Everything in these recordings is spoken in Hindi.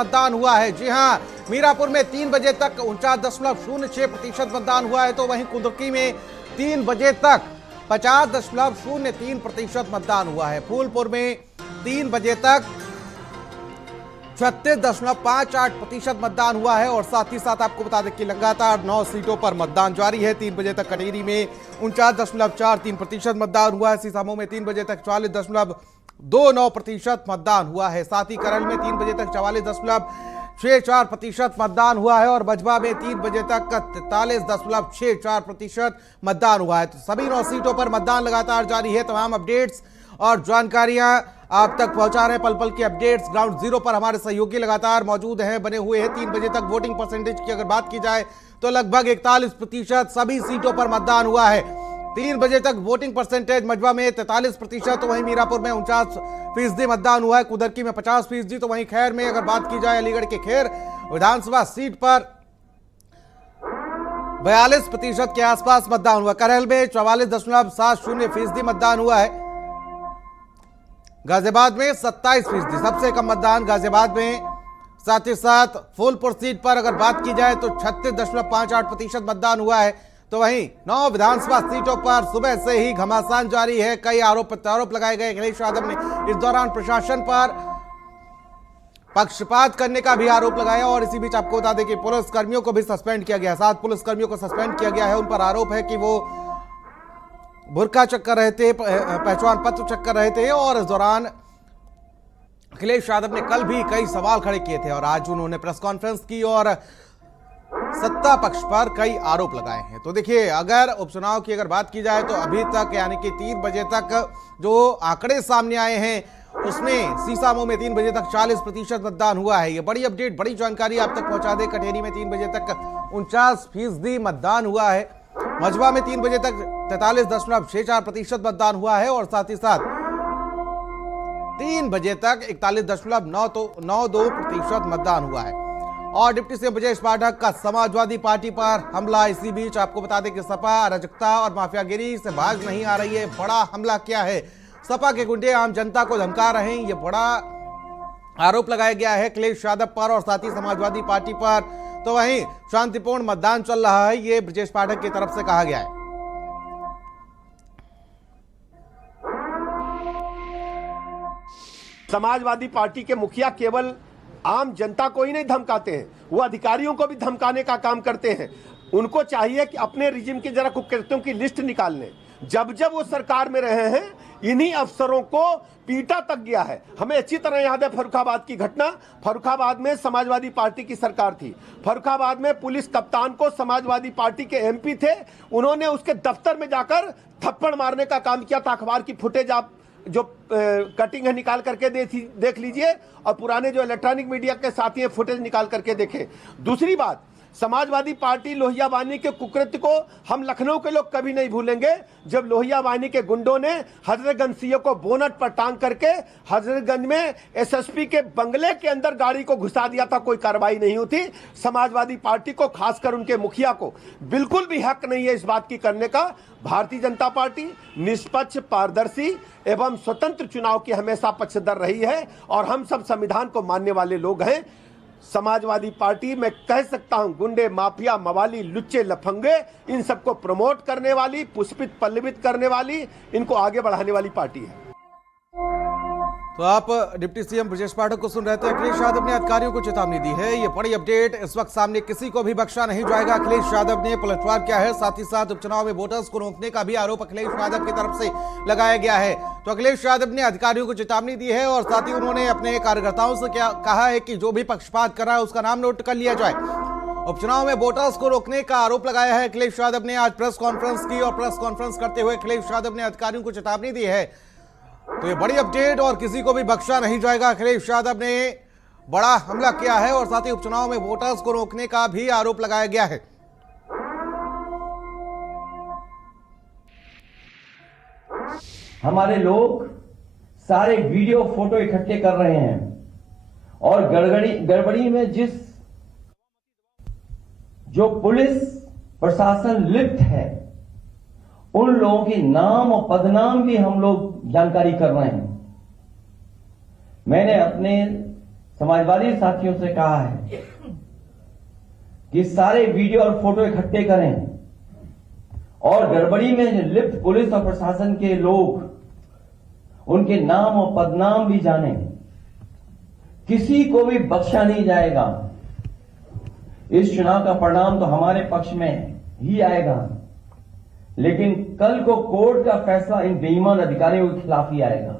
मतदान हुआ है। जी हां, मीरापुर में 3 बजे तक 49.06% मतदान हुआ है, तो वहीं कुंदकी में 3 बजे तक 50.03% मतदान हुआ है। फूलपुर में 3 बजे तक 36.58% मतदान हुआ है। और साथ ही साथ आपको बता दें कि लगातार 9 सीटों पर मतदान जारी है। 3 बजे तक कटेरी में 49.43% मतदान हुआ है। सीसामऊ में 3 बजे तक 44.29% मतदान हुआ है। साथ ही करल में 3 बजे तक 44.64% मतदान हुआ है। और बजवा में 3 बजे तक 43.64% मतदान हुआ है। तो सभी 9 सीटों पर मतदान लगातार जारी है। तमाम अपडेट्स और जानकारियां आप तक पहुंचा रहे हैं। पल पल की अपडेट्स ग्राउंड जीरो पर हमारे सहयोगी लगातार मौजूद हैं, बने हुए हैं। 3 बजे तक वोटिंग परसेंटेज की अगर बात की जाए तो लगभग 41% सभी सीटों पर मतदान हुआ है। 3 बजे तक वोटिंग परसेंटेज मजबा में 43%, तो वहीं मीरापुर में 49% मतदान हुआ है। कुदरकी में 50%, तो वहीं खैर में अगर बात की जाए अलीगढ़ के खैर विधानसभा सीट पर 42% के आसपास मतदान हुआ। करहल में 44.70% मतदान हुआ है। गाजियाबाद में 27%, सबसे कम मतदान गाजियाबाद में। साथ ही साथ फूलपुर सीट पर अगर बात की जाए तो 36.58% मतदान हुआ है। तो वहीं 9 विधानसभा सीटों पर सुबह से ही घमासान जारी है। कई आरोप प्रत्यारोप लगाए गए अखिलेश यादव ने इस दौरान प्रशासन पर पक्षपात करने का भी आरोप लगाया। और इसी बीच आपको बता दें कि पुलिसकर्मियों को भी सस्पेंड किया गया, 7 पुलिसकर्मियों को सस्पेंड किया गया है। उन पर आरोप है कि वो बुर्का चेक कर रहे थे, पहचान पत्र चेक कर रहे थे। और इस दौरान अखिलेश यादव ने कल भी कई सवाल खड़े किए थे और आज उन्होंने प्रेस कॉन्फ्रेंस की और सत्ता पक्ष पर कई आरोप लगाए हैं। तो देखिए, अगर उपचुनाव की अगर बात की जाए तो अभी तक यानी कि 3 बजे तक जो आंकड़े सामने आए हैं उसमें सीसामऊ में 3 बजे तक 40% मतदान हुआ है। ये बड़ी अपडेट, बड़ी जानकारी आप तक पहुंचा दे। कटेरी में 3 बजे तक 49% मतदान हुआ है। मजबा में 3 बजे तक 43.64% मतदान हुआ है। और साथ ही साथ 3 बजे तक 41.92% मतदान हुआ है। और डिप्टी सीएम ब्रजेश पाठक का समाजवादी पार्टी पर हमला। इसी बीच आपको बता दें कि सपा अराजकता और माफियागिरी से बाज नहीं आ रही है। बड़ा हमला क्या है, सपा के गुंडे आम जनता को धमका रहे हैं, ये बड़ा आरोप लगाया गया है अखिलेश यादव पर और साथ ही समाजवादी पार्टी पर। तो वहीं शांतिपूर्ण मतदान चल रहा है, ये ब्रजेश पाठक की तरफ से कहा गया है। समाजवादी पार्टी के मुखिया केवल आम जनता को ही नहीं धमकाते हैं, वो अधिकारियों को भी धमकाने का काम करते हैं। उनको चाहिए कि अपने रिजिम के जरा कुकृत्यों की लिस्ट निकाल लें। जब जब वो सरकार में रहे हैं इन्हीं अफसरों को पीटा तक गया है। हमें अच्छी तरह याद है फर्रुखाबाद की घटना। फर्रुखाबाद में समाजवादी पार्टी की सरकार थी। फर्रुखाबाद में पुलिस कप्तान को समाजवादी पार्टी के एमपी थे, उन्होंने उसके दफ्तर में जाकर थप्पड़ मारने का काम किया था। अखबार की फुटेज आप जो कटिंग है निकाल करके देख लीजिए और पुराने जो इलेक्ट्रॉनिक मीडिया के साथी हैं फुटेज निकाल करके देखें। दूसरी बात, समाजवादी पार्टी लोहिया वाहिनी के कुकृत्य को हम लखनऊ के लोग कभी नहीं भूलेंगे। जब लोहिया वाहिनी के गुंडों ने हजरतगंज सीओ को बोनट पर टांग करके हजरतगंज में एसएसपी के बंगले के अंदर गाड़ी को घुसा दिया था, कोई कार्रवाई नहीं होती। समाजवादी पार्टी को, खासकर उनके मुखिया को बिल्कुल भी हक नहीं है इस बात की करने का। भारतीय जनता पार्टी निष्पक्ष, पारदर्शी एवं स्वतंत्र चुनाव की हमेशा पक्षधर रही है और हम सब संविधान को मानने वाले लोग हैं। समाजवादी पार्टी मैं कह सकता हूं गुंडे, माफिया, मवाली, लुच्चे, लफंगे, इन सबको प्रमोट करने वाली, पुष्पित पल्लवित करने वाली, इनको आगे बढ़ाने वाली पार्टी है। तो आप डिप्टी सीएम ब्रजेश पाठक को सुन रहे थे। अखिलेश यादव ने अधिकारियों को चेतावनी दी है। ये बड़ी अपडेट इस वक्त सामने, किसी को भी बख्शा नहीं जाएगा। अखिलेश यादव ने पलटवार किया है। साथ ही साथ उपचुनाव में वोटर्स को रोकने का भी आरोप अखिलेश यादव की तरफ से लगाया गया है। तो अखिलेश यादव ने अधिकारियों को चेतावनी दी है और साथ ही उन्होंने अपने कार्यकर्ताओं से क्या कहा है कि जो भी पक्षपात कर रहा है उसका नाम नोट कर लिया जाए। उपचुनाव में वोटर्स को रोकने का आरोप लगाया है अखिलेश यादव ने। आज प्रेस कॉन्फ्रेंस की और प्रेस कॉन्फ्रेंस करते हुए अखिलेश यादव ने अधिकारियों को चेतावनी दी है। तो ये बड़ी अपडेट और किसी को भी बख्शा नहीं जाएगा। अखिलेश यादव ने बड़ा हमला किया है और साथ ही उपचुनाव में वोटर्स को रोकने का भी आरोप लगाया गया है। हमारे लोग सारे वीडियो फोटो इकट्ठे कर रहे हैं और गड़बड़ी में जो पुलिस प्रशासन लिप्त है उन लोगों की नाम और पदनाम भी हम लोग जानकारी कर रहे हैं। मैंने अपने समाजवादी साथियों से कहा है कि सारे वीडियो और फोटो इकट्ठे करें और गड़बड़ी में लिप्त पुलिस और प्रशासन के लोग उनके नाम और पदनाम भी जानें। किसी को भी बख्शा नहीं जाएगा। इस चुनाव का परिणाम तो हमारे पक्ष में ही आएगा, लेकिन कल को कोर्ट का फैसला इन बेईमान अधिकारियों के खिलाफ ही आएगा।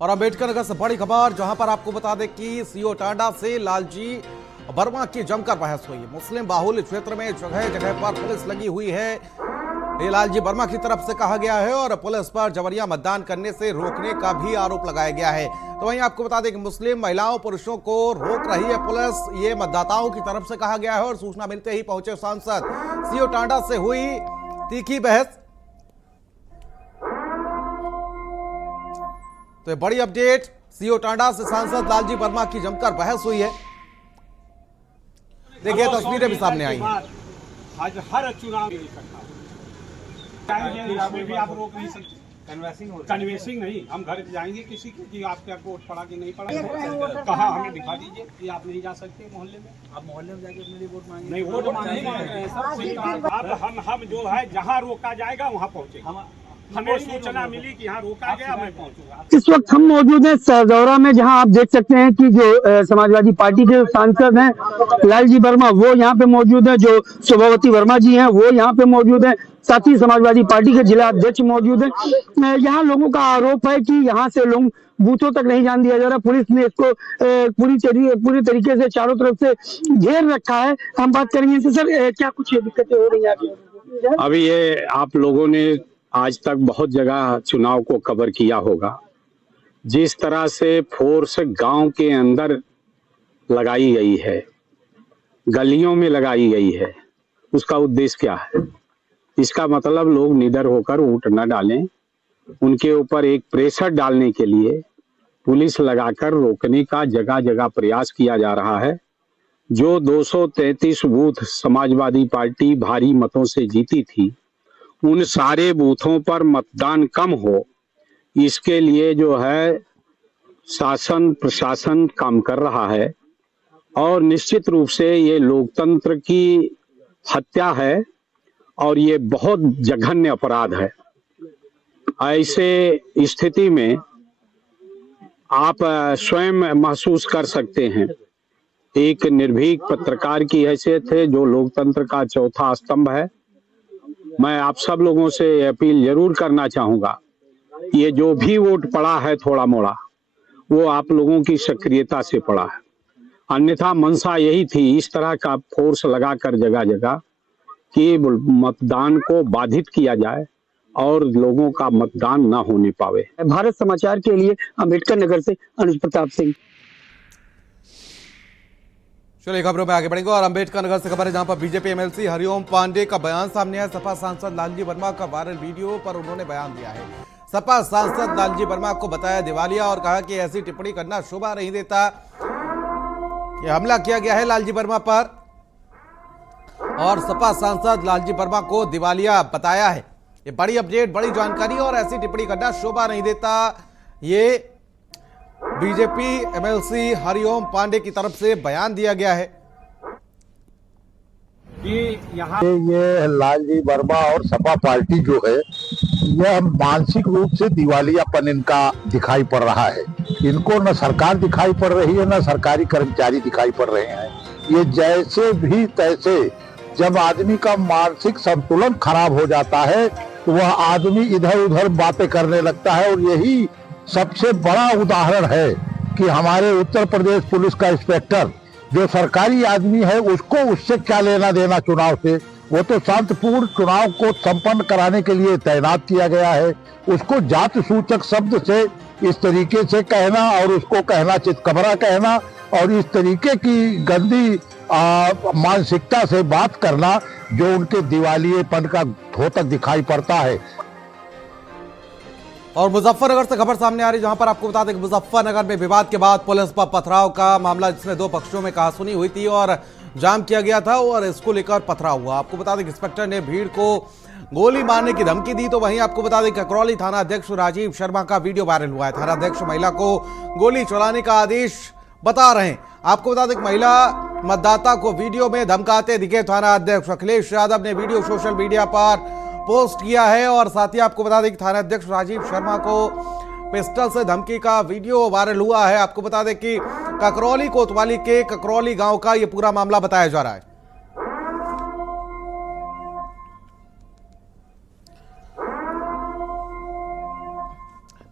और अंबेडकर नगर से बड़ी खबर, जहां पर आपको बता दें कि सीओ टांडा से लालजी वर्मा की जमकर बहस हुई। मुस्लिम बाहुल्य क्षेत्र में जगह जगह पर पुलिस लगी हुई है, ये लालजी वर्मा की तरफ से कहा गया है, और पुलिस पर जबरिया मतदान करने से रोकने का भी आरोप लगाया गया है। तो वहीं आपको बता दें कि मुस्लिम महिलाओं पुरुषों को रोक रही है पुलिस, ये मतदाताओं की तरफ से कहा गया है। और सूचना मिलते ही पहुंचे सांसद, सीओ टांडा से हुई तीखी बहस। तो ये बड़ी अपडेट, सीओ टांडा से सांसद लालजी वर्मा की जमकर बहस हुई है। देखिए तस्वीरें भी सामने आई हैं। आज हर चुनाव इसमें भी आप रोक नहीं सकते। कन्वेंसिंग नहीं, हम घर जाएंगे किसी के कि आपका वोट पड़ा कि नहीं पड़ा, कहा हमें दिखा दीजिए कि आप नहीं जा सकते मोहल्ले में। आप मोहल्ले में जाके अपने वोट मांगे नहीं, वोट मांगे। हम जो है जहाँ रोका जाएगा वहाँ पहुँचे। हमें सूचना मिली कि यहाँ रोका गया, मैं पहुँचूंगा। इस वक्त हम मौजूद हैं सहजौरा में, जहां आप देख सकते हैं कि जो समाजवादी पार्टी के सांसद हैं लालजी वर्मा वो यहाँ पे मौजूद हैं, जो शोभावती वर्मा जी हैं वो यहाँ पे मौजूद हैं, साथ ही समाजवादी पार्टी के जिला अध्यक्ष मौजूद हैं। यहाँ लोगों का आरोप है कि यहाँ से लोग बूथों तक नहीं जाने दिया जा रहा। पुलिस ने इसको पूरी तरीके से चारों तरफ से घेर रखा है। हम बात करेंगे इनसे। सर, क्या कुछ दिक्कतें हो रही हैं? अभी ये आप लोगों ने आज तक बहुत जगह चुनाव को कवर किया होगा। जिस तरह से फोर्स गांव के अंदर लगाई गई है, गलियों में लगाई गई है, उसका उद्देश्य क्या है? इसका मतलब लोग निडर होकर वोट न डालें, उनके ऊपर एक प्रेशर डालने के लिए पुलिस लगाकर रोकने का जगह जगह प्रयास किया जा रहा है। जो 233 बूथ समाजवादी पार्टी भारी मतों से जीती थी, उन सारे बूथों पर मतदान कम हो, इसके लिए जो है शासन प्रशासन काम कर रहा है। और निश्चित रूप से ये लोकतंत्र की हत्या है और ये बहुत जघन्य अपराध है। ऐसे स्थिति में आप स्वयं महसूस कर सकते हैं, एक निर्भीक पत्रकार की हैसियत है जो लोकतंत्र का चौथा स्तंभ है। मैं आप सब लोगों से अपील जरूर करना चाहूंगा, ये जो भी वोट पड़ा है थोड़ा मोड़ा, वो आप लोगों की सक्रियता से पड़ा है। अन्यथा मंशा यही थी इस तरह का फोर्स लगाकर जगह जगह कि मतदान को बाधित किया जाए और लोगों का मतदान ना होने पावे। भारत समाचार के लिए अंबेडकर नगर से अनुज प्रताप सिंह। चलिए खबरों में आगे बढ़ेंगे और अंबेडकर नगर से खबर है, जहां पर बीजेपी एमएलसी हरिओम पांडे का बयान सामने आया। सपा सांसद लालजी वर्मा का वायरल वीडियो पर उन्होंने बयान दिया है। सपा सांसद लालजी वर्मा को बताया दिवालिया और कहा कि ऐसी टिप्पणी करना शोभा नहीं देता। यह हमला किया गया है लालजी वर्मा पर और सपा सांसद लालजी वर्मा को दिवालिया बताया है। ये बड़ी अपडेट, बड़ी जानकारी, और ऐसी टिप्पणी करना शोभा नहीं देता। ये बीजेपी एमएलसी हरिओम पांडे की तरफ से बयान दिया गया है। ये लालजी वर्मा और सपा पार्टी जो है, यह मानसिक रूप से दिवालियापन इनका दिखाई पड़ रहा है। इनको न सरकार दिखाई पड़ रही है, न सरकारी कर्मचारी दिखाई पड़ रहे हैं। ये जैसे भी तैसे, जब आदमी का मानसिक संतुलन खराब हो जाता है तो वह आदमी इधर उधर बातें करने लगता है। और यही सबसे बड़ा उदाहरण है कि हमारे उत्तर प्रदेश पुलिस का इंस्पेक्टर जो सरकारी आदमी है, उसको उससे क्या लेना देना चुनाव से। वो तो शांतिपूर्ण चुनाव को संपन्न कराने के लिए तैनात किया गया है। उसको जात सूचक शब्द से इस तरीके से कहना और उसको कहना चितकबरा कहना और इस तरीके की गंदी मानसिकता से बात करना, जो उनके दिवालियेपन का धोतक दिखाई पड़ता है। और मुजफ्फरनगर से खबर सामने आ रही, जहां पर आपको बता दें कि मुजफ्फरनगर में विवाद के बाद पुलिस पर पथराव का मामला, जिसमें दो पक्षों में कहासुनी हुई थी और जाम किया गया था और इसको लेकर पथराव हुआ। आपको बता दें कि इंस्पेक्टर ने भीड़ को गोली मारने की धमकी दी। तो वहीं आपको बता दें ककरौली थाना अध्यक्ष राजीव शर्मा का वीडियो वायरल हुआ है। थाना अध्यक्ष महिला को गोली चलाने का आदेश बता रहे हैं। आपको बता दें कि महिला मतदाता को वीडियो में धमकाते दिखे थाना अध्यक्ष। अखिलेश यादव ने वीडियो सोशल मीडिया पर पोस्ट किया है और साथ ही आपको बता दें कि थाना अध्यक्ष राजीव शर्मा को पिस्टल से धमकी का वीडियो वायरल हुआ है। आपको बता दें कि ककरौली कोतवाली के ककरौली गांव का यह पूरा मामला बताया जा रहा है।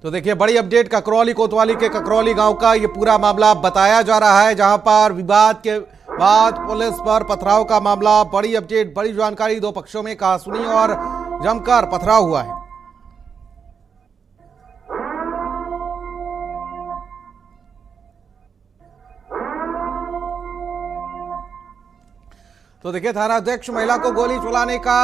तो देखिए बड़ी अपडेट ककरौली कोतवाली के ककरौली गांव का ये पूरा मामला बताया जा रहा है, जहां पर विवाद के बाद पुलिस पर पथराव का मामला। बड़ी अपडेट, बड़ी जानकारी, दो पक्षों में कहासुनी और जमकर पथराव हुआ है। तो देखिए थाना अध्यक्ष महिला को गोली चलाने का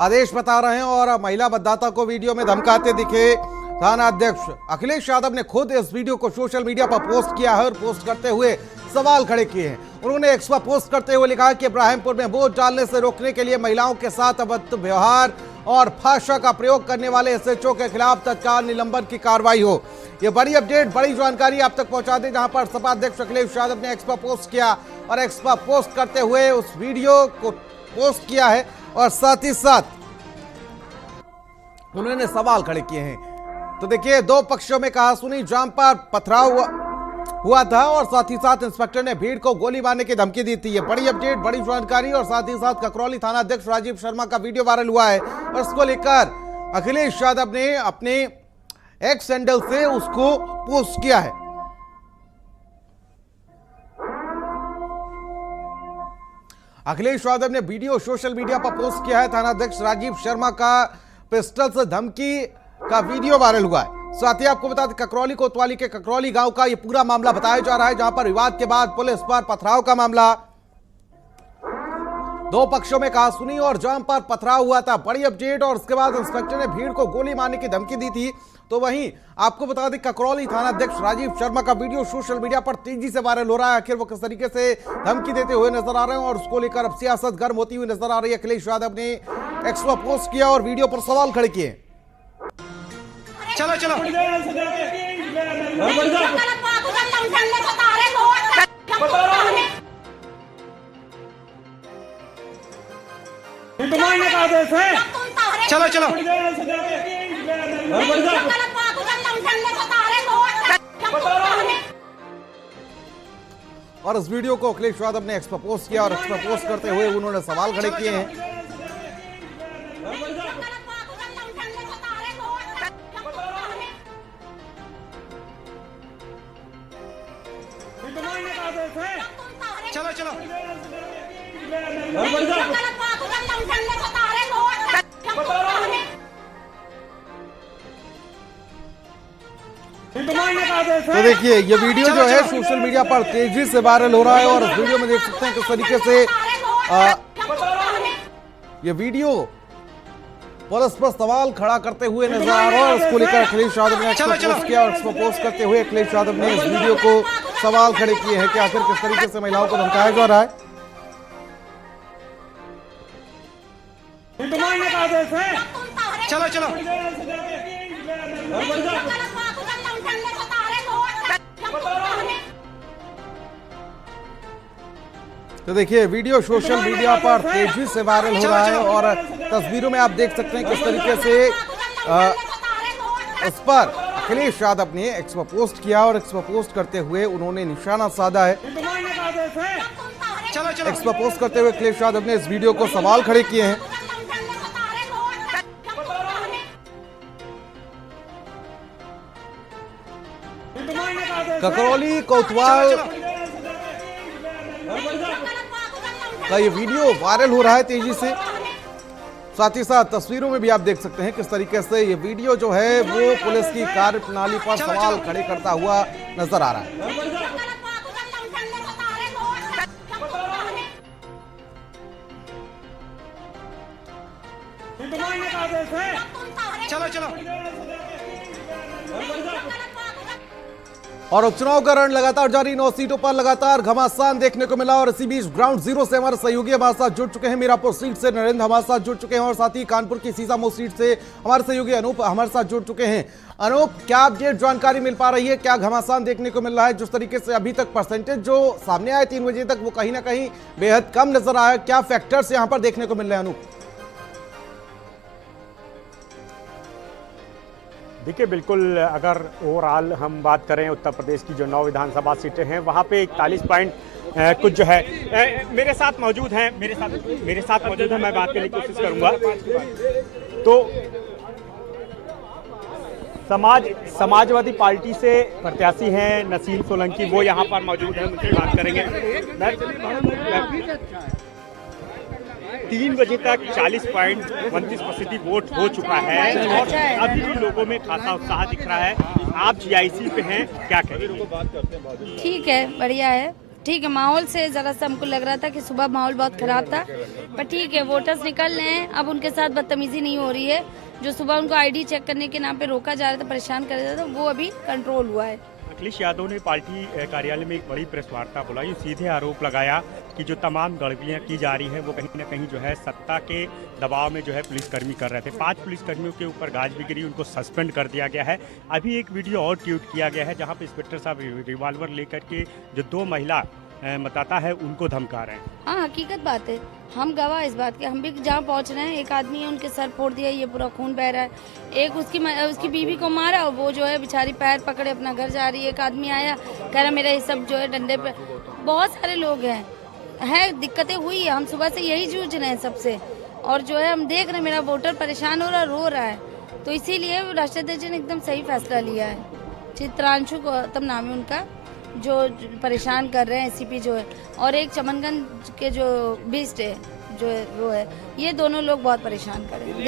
आदेश बता रहे हैं और महिला मतदाता को वीडियो में धमकाते दिखे थाना अध्यक्ष। अखिलेश यादव ने खुद इस वीडियो को सोशल मीडिया पर पोस्ट किया है और पोस्ट करते हुए सवाल खड़े किए हैं। उन्होंने एक्स पर पोस्ट करते हुए लिखा है कि इब्राहिमपुर में वोट डालने से रोकने के लिए महिलाओं के साथ अभद्र व्यवहार और भाषा का प्रयोग करने वाले एसएचओ के खिलाफ तत्काल निलंबन की कार्रवाई हो। यह बड़ी अपडेट, बड़ी जानकारी आप तक पहुंचा दें, जहां पर सपा अध्यक्ष अखिलेश यादव ने एक्स पर पोस्ट किया और एक्स पर पोस्ट करते हुए उस वीडियो को पोस्ट किया है और साथ ही साथ उन्होंने सवाल खड़े किए हैं। तो देखिए दो पक्षों में कहासुनी, जाम पर पथराव हुआ था और साथ ही साथ इंस्पेक्टर ने भीड़ को गोली मारने की धमकी दी थी। ये बड़ी अपडेट, बड़ी जानकारी और साथ ही साथ ककरौली थाना अध्यक्ष राजीव शर्मा का वीडियो वायरल हुआ है और इसको लेकर अखिलेश यादव ने अपने एक्स हैंडल से उसको पोस्ट किया है। अखिलेश यादव ने वीडियो सोशल मीडिया पर पोस्ट किया है। थाना अध्यक्ष राजीव शर्मा का पिस्टल से धमकी का वीडियो वायरल हुआ है। साथ ही आपको बता दें ककरौली कोतवाली के ककरौली गांव का यह पूरा मामला बताया जा रहा है, जहां पर विवाद के बाद पुलिस पर पथराव का मामला। दो पक्षों में कहासुनी और जाम पर पथराव हुआ था। बड़ी अपडेट और उसके बाद इंस्पेक्टर ने भीड़ को गोली मारने की धमकी दी थी। तो वहीं आपको बता दें ककरौली थाना अध्यक्ष राजीव शर्मा का वीडियो सोशल मीडिया पर तेजी से वायरल हो रहा है। आखिर वो किस तरीके से धमकी देते हुए नजर आ रहे हैं और उसको लेकर अब सियासत गर्म होती हुई नजर आ रही है। अखिलेश यादव ने एक्स पर पोस्ट किया और वीडियो पर सवाल खड़े किए। चलो चलो चलो चलो और इस वीडियो को अखिलेश यादव ने एक्स पर पोस्ट किया और एक्स पर पोस्ट करते हुए उन्होंने सवाल खड़े किए हैं। चलो चलो तो देखिए ये वीडियो जो है सोशल मीडिया पर तेजी से वायरल हो रहा है और इस वीडियो में देख सकते हैं किस तरीके से ये वीडियो पुलिस पर सवाल खड़ा करते हुए नजर आ रहा है। उसको लेकर अखिलेश यादव ने पोस्ट किया और इसको पोस्ट करते हुए अखिलेश यादव ने इस वीडियो को सवाल खड़े किए हैं कि आखिर किस तरीके से महिलाओं को धमकाया जा रहा है। चलो चलो तो देखिए वीडियो सोशल मीडिया पर तेजी से वायरल हो रहा है और तस्वीरों में आप देख सकते हैं किस तरीके से इस पर अखिलेश यादव ने एक्स पर पोस्ट किया और एक्स पर पोस्ट करते हुए उन्होंने निशाना साधा है। एक्स पर पोस्ट करते हुए अखिलेश यादव ने इस वीडियो को सवाल खड़े किए हैं। ककरौली कोतवाल का ये वीडियो वायरल हो रहा है तेजी से। साथ ही साथ तस्वीरों में भी आप देख सकते हैं किस तरीके से ये वीडियो जो है वो पुलिस की कार्यप्रणाली पर सवाल खड़े करता हुआ नजर आ रहा है। चलो चलो और उपचुनाव का रण लगातार जारी, 9 सीटों पर लगातार घमासान देखने को मिला। और इसी बीच ग्राउंड जीरो से हमारे सहयोगी हमारे साथ जुड़ चुके हैं। मीरापुर सीट से नरेंद्र हमारे साथ जुड़ चुके हैं और साथ ही कानपुर की सीसामऊ सीट से हमारे सहयोगी अनूप हमारे साथ जुड़ चुके हैं। अनूप, क्या अपडेट जानकारी मिल पा रही है, क्या घमासान देखने को मिल रहा है? जिस तरीके से अभी तक परसेंटेज जो सामने आए 3 बजे तक, वो कहीं ना कहीं बेहद कम नजर आया। क्या फैक्टर्स यहां पर देखने को मिल रहे हैं अनूप? देखिए, बिल्कुल अगर ओवरऑल हम बात करें उत्तर प्रदेश की जो 9 विधानसभा सीटें हैं वहाँ पे 41 पॉइंट कुछ जो है मेरे साथ मौजूद हैं, मेरे साथ मौजूद हैं, मैं बात करने की कोशिश करूँगा। तो समाजवादी पार्टी से प्रत्याशी हैं नसीम सोलंकी, वो यहाँ पर मौजूद हैं, उनसे बात करेंगे। 3 बजे तक 40.29% वोट हो चुका है और अभी भी लोगों में खासा उत्साह दिख रहा है। आप जीआईसी पे हैं, क्या कहेंगे? ठीक है, बढ़िया है, ठीक है। माहौल से ज़रा सा हमको लग रहा था कि सुबह माहौल बहुत ख़राब था, पर ठीक है, वोटर्स निकल रहे हैं। अब उनके साथ बदतमीजी नहीं हो रही है। जो सुबह उनको आईडी चेक करने के नाम पे रोका जा रहा था, परेशान कर रहा था, वो अभी कंट्रोल हुआ है। अखिलेश यादव ने पार्टी कार्यालय में एक बड़ी प्रेस वार्ता बुलाई, सीधे आरोप लगाया कि जो तमाम गड़बड़ियां की जा रही हैं वो कहीं ना कहीं जो है सत्ता के दबाव में जो है पुलिसकर्मी कर रहे थे। 5 पुलिसकर्मियों के ऊपर गाज भी गिरी, उनको सस्पेंड कर दिया गया है। अभी एक वीडियो और ट्वीट किया गया है जहां पे इंस्पेक्टर साहब रिवॉल्वर लेकर के जो 2 महिला मतदाता है उनको धमका रहे हैं। हाँ, हकीकत बात है, हम गवाह इस बात के। हम भी जहाँ पहुँच रहे हैं, एक आदमी है, उनके सर फोड़ दिया, ये पूरा खून बह रहा है। एक उसकी बीवी को मारा और वो जो है बेचारी पैर पकड़े अपना घर जा रही है। एक आदमी आया, कह रहा मेरा ये सब जो है डंडे पे। बहुत सारे लोग हैं, दिक्कतें हुई है। हम सुबह से यही जूझ रहे हैं सबसे, और जो है हम देख रहे हैं मेरा वोटर परेशान हो रहा है, रो रहा है। तो इसीलिए राष्ट्राध्यक्ष ने एकदम सही फैसला लिया है। चित्रांशु गौतम नाम है उनका, जो परेशान कर रहे हैं एसीपी जो है, और एक चमनगंज के जो बिस्ट है जो है वो है, ये दोनों लोग बहुत परेशान कर रहे हैं।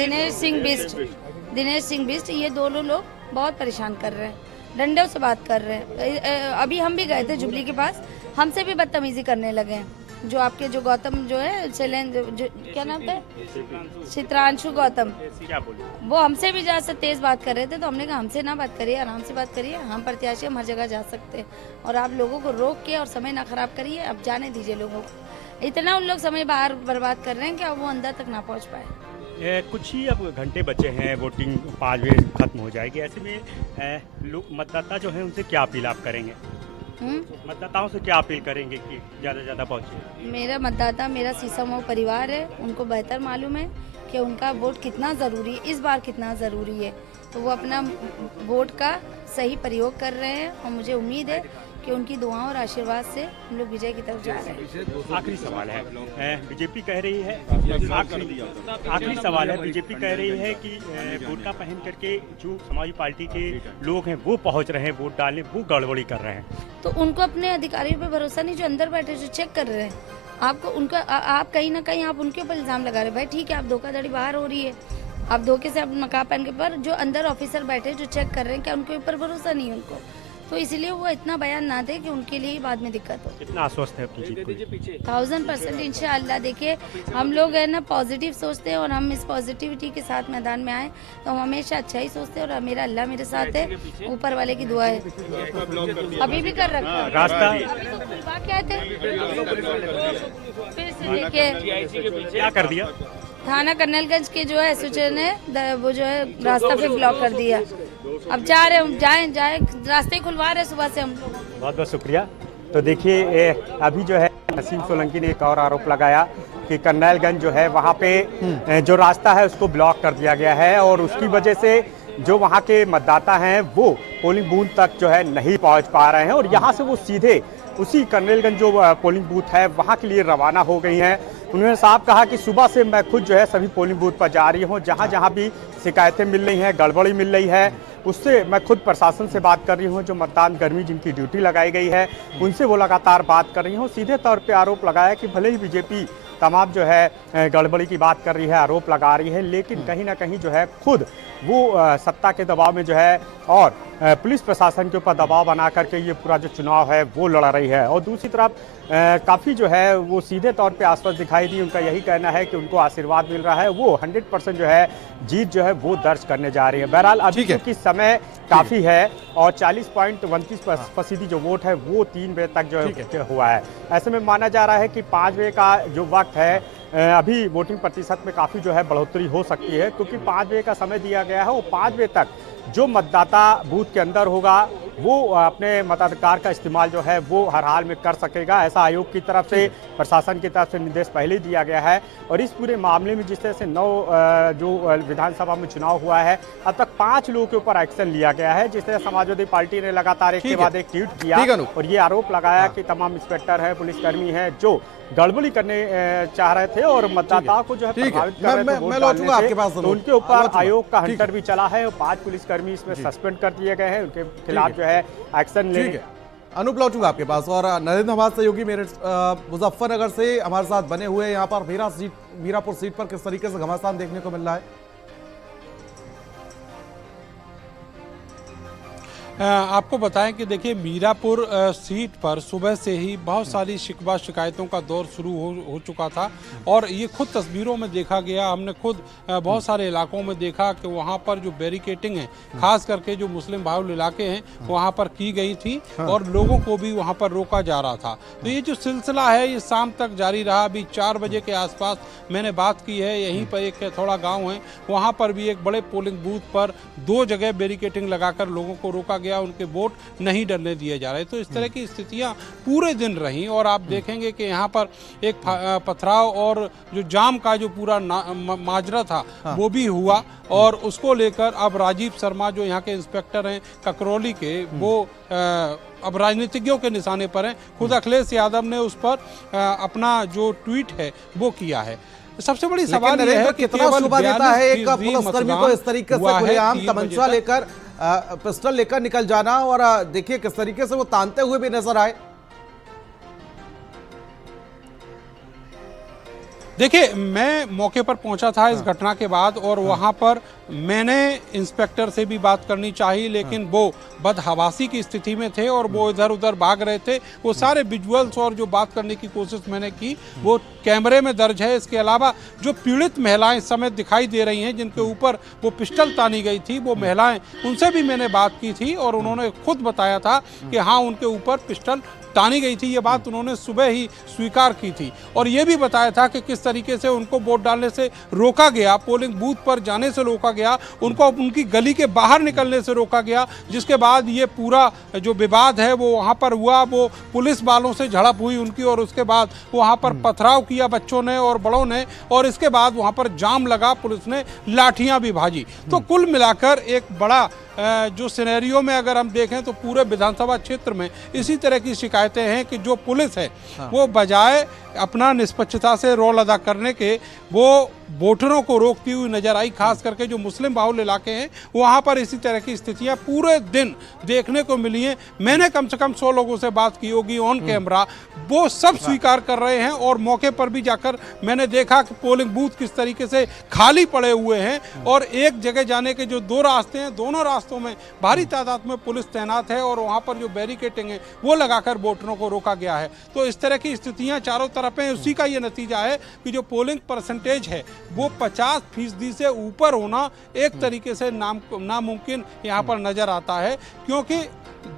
दिनेश सिंह बिस्ट, ये दोनों लोग बहुत परेशान कर रहे हैं, डंडों से बात कर रहे हैं। अभी हम भी गए थे जुबली के पास, हमसे भी बदतमीजी करने लगे हैं। जो आपके जो गौतम जो है क्या नाम है, चित्रांशु गौतम, वो हमसे भी ज़्यादा तेज बात कर रहे थे। तो हमने कहा हमसे ना बात करिए, आराम से बात करिए, हम प्रत्याशी हम हर जगह जा सकते हैं, और आप लोगों को रोक के और समय ना खराब करिए, अब जाने दीजिए लोगों को। इतना उन लोग समय बाहर बर्बाद कर रहे हैं कि अब वो अंदर तक ना पहुँच पाए। कुछ ही अब घंटे बचे हैं, वोटिंग 5 बजे खत्म हो जाएगी। ऐसे में लोग मतदाता जो है उनसे क्या अपील आप करेंगे? मतदाताओं से क्या अपील करेंगे कि ज़्यादा से ज़्यादा पहुँचे? मेरा मतदाता मेरा सीसामऊ परिवार है, उनको बेहतर मालूम है कि उनका वोट कितना ज़रूरी है, इस बार कितना ज़रूरी है। तो वो अपना वोट का सही प्रयोग कर रहे हैं, और मुझे उम्मीद है कि उनकी दुआओं और आशीर्वाद से हम लोग विजय की तरफ जा रहे हैं। आखिरी सवाल है, बीजेपी कह रही है, आखिरी सवाल है, बीजेपी कह रही है कि बुर्का पहन करके जो समाजवादी पार्टी के लोग हैं वो पहुंच रहे हैं वोट डालने, वो गड़बड़ी कर रहे हैं। तो उनको अपने अधिकारियों पे भरोसा नहीं, जो अंदर बैठे जो चेक कर रहे हैं। आपको उनका आप कहीं ना कहीं आप उनके ऊपर इल्ज़ाम लगा रहे हैं। भाई ठीक है, आप धोखाधड़ी बाहर हो रही है, आप धोखे से आप नकाब पहन के, पर जो अंदर ऑफिसर बैठे जो चेक कर रहे हैं, क्या उनके ऊपर भरोसा नहीं है उनको? तो इसलिए वो इतना बयान ना दे कि उनके लिए बाद में दिक्कत हो। कितना आश्वस्त है अपनी जीत को? 1000% इंशाअल्लाह। देखिए, हम लोग है ना पॉजिटिव सोचते हैं, और हम इस पॉजिटिविटी के साथ मैदान में आए तो हम हमेशा अच्छा ही सोचते हैं, और मेरा अल्लाह मेरे साथ है, ऊपर वाले की दुआ है। अभी भी कर रखा है रास्ता, क्या थे, फिर से देखिए क्या कर दिया थाना कर्नलगंज के जो है एसोसिएशन ने, वो जो है रास्ता पे ब्लॉक कर दिया। अब जा रहे हम, जाए रास्ते खुलवा रहे सुबह से हम लोग। बहुत बहुत शुक्रिया। तो देखिए, अभी जो है नसीम सोलंकी ने एक और आरोप लगाया कि कर्नलगंज जो है वहाँ पे जो रास्ता है उसको ब्लॉक कर दिया गया है, और उसकी वजह से जो वहाँ के मतदाता हैं वो पोलिंग बूथ तक जो है नहीं पहुँच पा रहे हैं, और यहाँ से वो सीधे उसी कर्नलगंज जो पोलिंग बूथ है वहाँ के लिए रवाना हो गई हैं। उन्होंने साफ कहा कि सुबह से मैं खुद जो है सभी पोलिंग बूथ पर जा रही हूँ, जहाँ जहाँ भी शिकायतें मिल रही हैं, गड़बड़ी मिल रही है, उससे मैं खुद प्रशासन से बात कर रही हूँ। जो मतदान कर्मी जिनकी ड्यूटी लगाई गई है उनसे वो लगातार बात कर रही हूँ। सीधे तौर पे आरोप लगाया कि भले ही बीजेपी तमाम जो है गड़बड़ी की बात कर रही है, आरोप लगा रही है, लेकिन कहीं ना कहीं जो है खुद वो सत्ता के दबाव में जो है और पुलिस प्रशासन के ऊपर दबाव बना करके ये पूरा जो चुनाव है वो लड़ा रही है। और दूसरी तरफ काफ़ी जो है वो सीधे तौर पे आश्वस्त दिखाई दी। उनका यही कहना है कि उनको आशीर्वाद मिल रहा है, वो 100% जो है जीत जो है वो दर्ज करने जा रही है। बहरहाल अभी क्योंकि समय काफ़ी है और 40.29% जो वोट है वो 3 बजे तक जो है हुआ है। ऐसे में माना जा रहा है कि 5 बजे का जो वक्त है अभी वोटिंग प्रतिशत में काफ़ी जो है बढ़ोतरी हो सकती है, क्योंकि 5 बजे का समय दिया गया है। वो 5 बजे तक जो मतदाता बूथ के अंदर होगा वो अपने मताधिकार का इस्तेमाल जो है वो हर हाल में कर सकेगा। ऐसा आयोग की तरफ से, प्रशासन की तरफ से निर्देश पहले ही दिया गया है। और इस पूरे मामले में जिस तरह से 9 जो विधानसभा में चुनाव हुआ है, अब तक 5 लोगों के ऊपर एक्शन लिया गया है। जिस तरह समाजवादी पार्टी ने लगातार एक के बाद एक ट्वीट किया और ये आरोप लगाया कि तमाम इंस्पेक्टर है, पुलिसकर्मी है जो गड़बड़ी करने चाह रहे थे और मतदाताओं को जो है प्रभावित कर रहे थे वोट डालने से, तो उनके ऊपर आयोग का हंटर भी चला है और 5 पुलिसकर्मी इसमें सस्पेंड कर दिए गए हैं। उनके खिलाफ जो है एक्शन ले। अनूप लौटूंगा आपके पास और नरेंद्र हमारे सहयोगी मेरठ मुजफ्फरनगर से हमारे साथ बने हुए यहाँ पर मीरापुर सीट पर किस तरीके से घमासान देखने को मिल रहा है? आपको बताएं कि देखिए मीरापुर सीट पर सुबह से ही बहुत सारी शिकवा शिकायतों का दौर शुरू हो चुका था और ये खुद तस्वीरों में देखा गया। हमने खुद बहुत सारे इलाकों में देखा कि वहाँ पर जो बैरिकेटिंग है, खास करके जो मुस्लिम बाहुल इलाके हैं वहाँ पर की गई थी और लोगों को भी वहाँ पर रोका जा रहा था। तो ये जो सिलसिला है ये शाम तक जारी रहा। अभी 4 बजे के आसपास मैंने बात की है, यहीं पर एक थोड़ा गाँव है, वहाँ पर भी एक बड़े पोलिंग बूथ पर 2 जगह बैरिकेटिंग लगाकर लोगों को रोका गया, उनके वोट नहीं डलने दिए जा रहे। तो इस तरह की स्थितियां पूरे दिन रहीं और आप देखेंगे कि यहाँ पर एक पथराव और जो जाम का जो पूरा माजरा था वो भी हुआ और उसको लेकर अब राजीव शर्मा जो यहाँ के इंस्पेक्टर हैं ककरौली के, वो अब राजनीतिज्ञों के निशाने पर हैं। खुद अखिलेश यादव ने उस पर अपना जो ट्वीट है वो किया है। सबसे बड़ी सवाल यह है कि कितना शोभा देता है एक पुलिसकर्मी को इस तरीके से खुलेआम तमंचा लेकर पिस्टल लेकर निकल जाना और देखिए किस तरीके से वो तानते हुए भी नजर आए। देखिए मैं मौके पर पहुंचा था इस घटना के बाद और वहां पर मैंने इंस्पेक्टर से भी बात करनी चाहिए, लेकिन वो बदहवासी की स्थिति में थे और वो इधर उधर भाग रहे थे। वो सारे विजुअल्स और जो बात करने की कोशिश मैंने की वो कैमरे में दर्ज है। इसके अलावा जो पीड़ित महिलाएं इस समय दिखाई दे रही हैं जिनके ऊपर वो पिस्टल तानी गई थी, वो महिलाएं, उनसे भी मैंने बात की थी और उन्होंने खुद बताया था कि हाँ उनके ऊपर पिस्टल तानी गई थी। ये बात उन्होंने सुबह ही स्वीकार की थी और ये भी बताया था कि किस तरीके से उनको वोट डालने से रोका गया, पोलिंग बूथ पर जाने से रोका गया, उनको उनकी गली के बाहर निकलने से रोका गया, जिसके बाद ये पूरा जो विवाद है वो वहाँ पर हुआ। वो पुलिस वालों से झड़प हुई उनकी और उसके बाद वहाँ पर पथराव किया बच्चों ने और बड़ों ने और इसके बाद वहाँ पर जाम लगा, पुलिस ने लाठियाँ भी भाजी। तो कुल मिलाकर एक बड़ा जो सिनेरियो में अगर हम देखें तो पूरे विधानसभा क्षेत्र में इसी तरह की शिकायतें हैं कि जो पुलिस है वो बजाय अपना निष्पक्षता से रोल अदा करने के वो वोटरों को रोकती हुई नजर आई। खास करके जो मुस्लिम बाहुल इलाके हैं वहाँ पर इसी तरह की स्थितियाँ पूरे दिन देखने को मिली हैं। मैंने कम से कम 100 लोगों से बात की होगी ऑन कैमरा, वो सब स्वीकार कर रहे हैं और मौके पर भी जाकर मैंने देखा कि पोलिंग बूथ किस तरीके से खाली पड़े हुए हैं और एक जगह जाने के जो 2 रास्ते हैं, दोनों रास्तों में भारी तादाद में पुलिस तैनात है और वहाँ पर जो बैरिकेटिंग है वो लगाकर वोटरों को रोका गया है। तो इस तरह की स्थितियाँ चारों तरफ हैं। उसी का ये नतीजा है कि जो पोलिंग परसेंटेज है वो 50% से ऊपर होना एक तरीके से नामुमकिन यहाँ पर नजर आता है, क्योंकि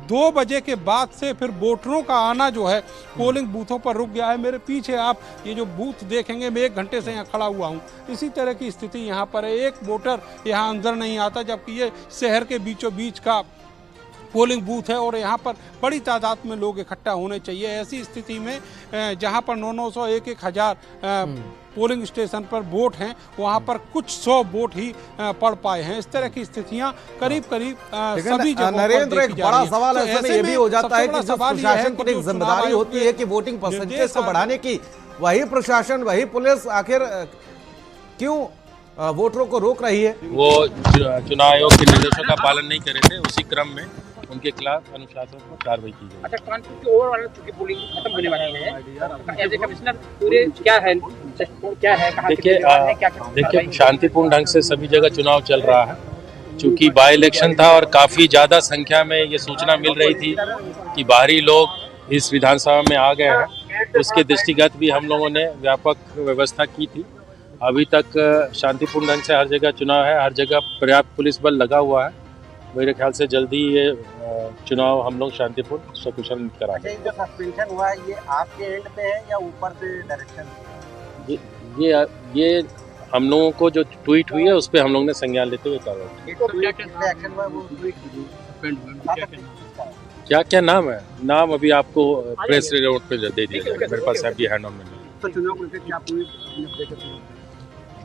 2 बजे के बाद से फिर वोटरों का आना जो है पोलिंग बूथों पर रुक गया है। मेरे पीछे आप ये जो बूथ देखेंगे, मैं 1 घंटे से यहाँ खड़ा हुआ हूँ, इसी तरह की स्थिति यहाँ पर है। एक वोटर यहाँ अंदर नहीं आता, जबकि ये शहर के बीचों बीच का पोलिंग बूथ है और यहाँ पर बड़ी तादाद में लोग इकट्ठा होने चाहिए। ऐसी स्थिति में जहाँ पर 900 1,000 पोलिंग स्टेशन पर वोट हैं, वहाँ पर कुछ 100 वोट ही पड़ पाए हैं। इस तरह की स्थितियाँ करीब सभी जगहों नरेंद्र, एक बड़ा सवाल ऐसे में ये भी हो जाता है कि प्रशासन की एक जिम्मेदारी होती है कि वोटिंग परसेंटेज को बढ़ाने की, वही प्रशासन वही पुलिस आखिर क्यों वोटरों को रोक रही है? वो चुनाव आयोग के निर्देशों का पालन नहीं कर रहे थे, उसी क्रम में उनके खिलाफ अनुशासन पर कार्रवाई की गई। अच्छा, कानपुर की ओवरऑल चूंकि पोलिंग खत्म होने वाली है, एज ए कमिश्नर पूरे क्या है देखिए शांतिपूर्ण ढंग से सभी जगह चुनाव चल रहा है। चूंकि बाई इलेक्शन था और काफ़ी ज़्यादा संख्या में ये सूचना मिल रही थी कि बाहरी लोग इस विधानसभा में आ गए हैं, उसके दृष्टिगत भी हम लोगों ने व्यापक व्यवस्था की थी। अभी तक शांतिपूर्ण ढंग से हर जगह चुनाव है, हर जगह पर्याप्त पुलिस बल लगा हुआ है मेरे ख्याल से जल्दी ये चुनाव हम लोग शांतिपूर्ण सकुशल कराएंगे। जो सस्पेंशन हुआ है ये आपके एंड पे है या ऊपर से डायरेक्शन? ये हम लोगों को जो ट्वीट हुई है उस पर हम लोग ने संज्ञान लेते हुए कार्रवाई। एक्शन हुआ वो क्या क्या नाम है? नाम अभी आपको प्रेस नोट पे दे दिया जाएगा, मेरे पास अभी हैंड ऑन में नहीं। तो चुनाव को लेकर क्या पूरी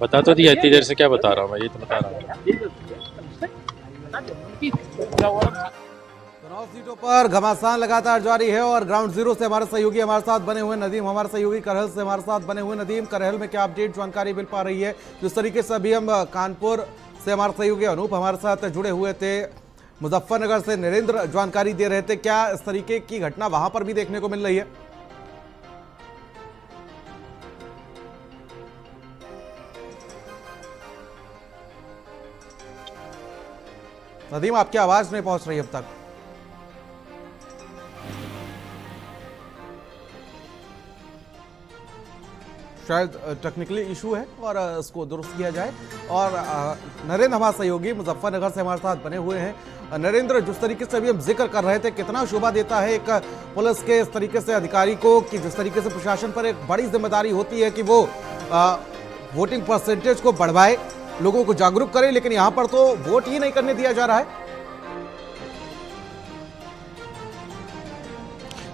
बता तो दिया, इतनी देर से क्या बता रहा हूँ मैं, ये तो बता रहा हूँ। चुनाव सीटों पर घमासान लगातार जारी है और ग्राउंड जीरो से हमारे सहयोगी हमारे साथ बने हुए नदीम, हमारे सहयोगी करहल से हमारे साथ बने हुए नदीम। करहल में क्या अपडेट जानकारी मिल पा रही है? जिस तरीके से अभी हम कानपुर से हमारे सहयोगी अनूप हमारे साथ जुड़े हुए थे, मुजफ्फरनगर से नरेंद्र जानकारी दे रहे थे, क्या इस तरीके की घटना वहां पर भी देखने को मिल रही है? नदीम, आपकी आवाज नहीं पहुंच रही अब तक। शायद टेक्निकली इशू है और इसको दुरुस्त किया जाए। और नरेंद्र हमारे सहयोगी मुजफ्फरनगर से हमारे साथ बने हुए हैं। नरेंद्र, जिस तरीके से अभी हम जिक्र कर रहे थे, कितना शोभा देता है एक पुलिस के इस तरीके से अधिकारी को कि जिस तरीके से प्रशासन पर एक बड़ी जिम्मेदारी होती है कि वो वोटिंग परसेंटेज को बढ़वाए, लोगों को जागरूक करे, लेकिन यहां पर तो वोट ही नहीं करने दिया जा रहा है।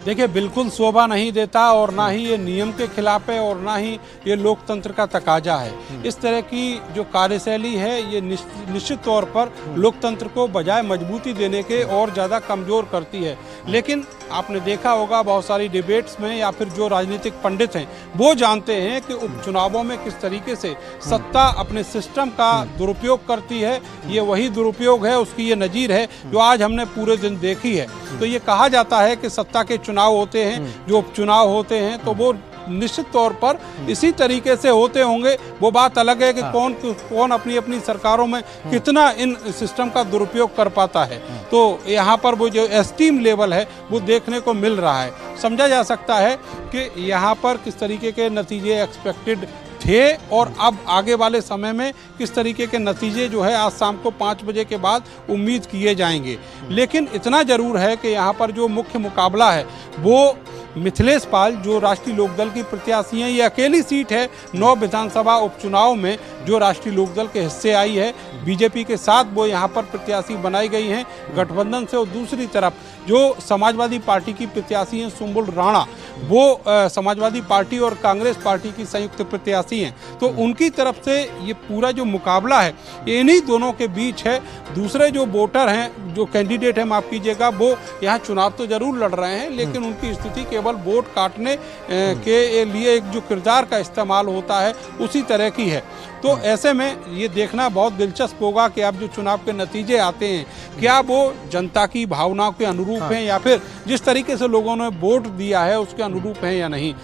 देखिए, बिल्कुल शोभा नहीं देता और ना ही ये नियम के खिलाफ है और ना ही ये लोकतंत्र का तकाजा है। इस तरह की जो कार्यशैली है ये निश्चित तौर पर लोकतंत्र को बजाय मजबूती देने के और ज़्यादा कमज़ोर करती है। लेकिन आपने देखा होगा बहुत सारी डिबेट्स में या फिर जो राजनीतिक पंडित हैं वो जानते हैं कि उपचुनावों में किस तरीके से सत्ता अपने सिस्टम का दुरुपयोग करती है। ये वही दुरुपयोग है, उसकी ये नज़ीर है जो आज हमने पूरे दिन देखी है। तो ये कहा जाता है कि सत्ता के चुनाव होते हैं, जो उपचुनाव होते हैं, तो वो निश्चित तौर पर इसी तरीके से होते होंगे। वो बात अलग है कि कौन अपनी अपनी सरकारों में कितना इन सिस्टम का दुरुपयोग कर पाता है। तो यहाँ पर वो जो एस्टीम लेवल है वो देखने को मिल रहा है। समझा जा सकता है कि यहाँ पर किस तरीके के नतीजे एक्सपेक्टेड थे और अब आगे वाले समय में किस तरीके के नतीजे जो है आज शाम को 5 बजे के बाद उम्मीद किए जाएंगे। लेकिन इतना ज़रूर है कि यहाँ पर जो मुख्य मुकाबला है वो मिथिलेश पाल जो राष्ट्रीय लोकदल की प्रत्याशी हैं, ये अकेली सीट है 9 विधानसभा उपचुनाव में जो राष्ट्रीय लोकदल के हिस्से आई है। बीजेपी के साथ वो यहाँ पर प्रत्याशी बनाई गई हैं गठबंधन से। और दूसरी तरफ जो समाजवादी पार्टी की प्रत्याशी हैं सुम्बुल राणा, वो समाजवादी पार्टी और कांग्रेस पार्टी की संयुक्त प्रत्याशी हैं। तो उनकी तरफ से ये पूरा जो मुकाबला है ये इन्हीं दोनों के बीच है। दूसरे जो वोटर हैं, जो कैंडिडेट हैं, माफ़ कीजिएगा, वो यहाँ चुनाव तो जरूर लड़ रहे हैं लेकिन उनकी स्थिति केवल वोट काटने के लिए एक जो किरदार का इस्तेमाल होता है उसी तरह की है। तो ऐसे में ये देखना बहुत दिलचस्प होगा कि अब जो चुनाव के नतीजे आते हैं क्या वो जनता की भावनाओं के अनुरूप हैं या फिर जिस तरीके से लोगों ने वोट दिया है उसके अनुरूप हैं या नहीं।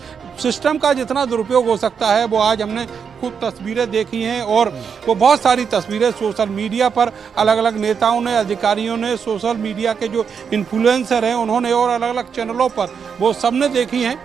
सिस्टम का जितना दुरुपयोग हो सकता है वो आज हमने खुद तस्वीरें देखी हैं और वो बहुत सारी तस्वीरें सोशल मीडिया पर अलग अलग नेताओं ने, अधिकारियों ने, सोशल मीडिया के जो इन्फ्लुएंसर हैं उन्होंने और अलग अलग चैनलों पर वो सबने देखी हैं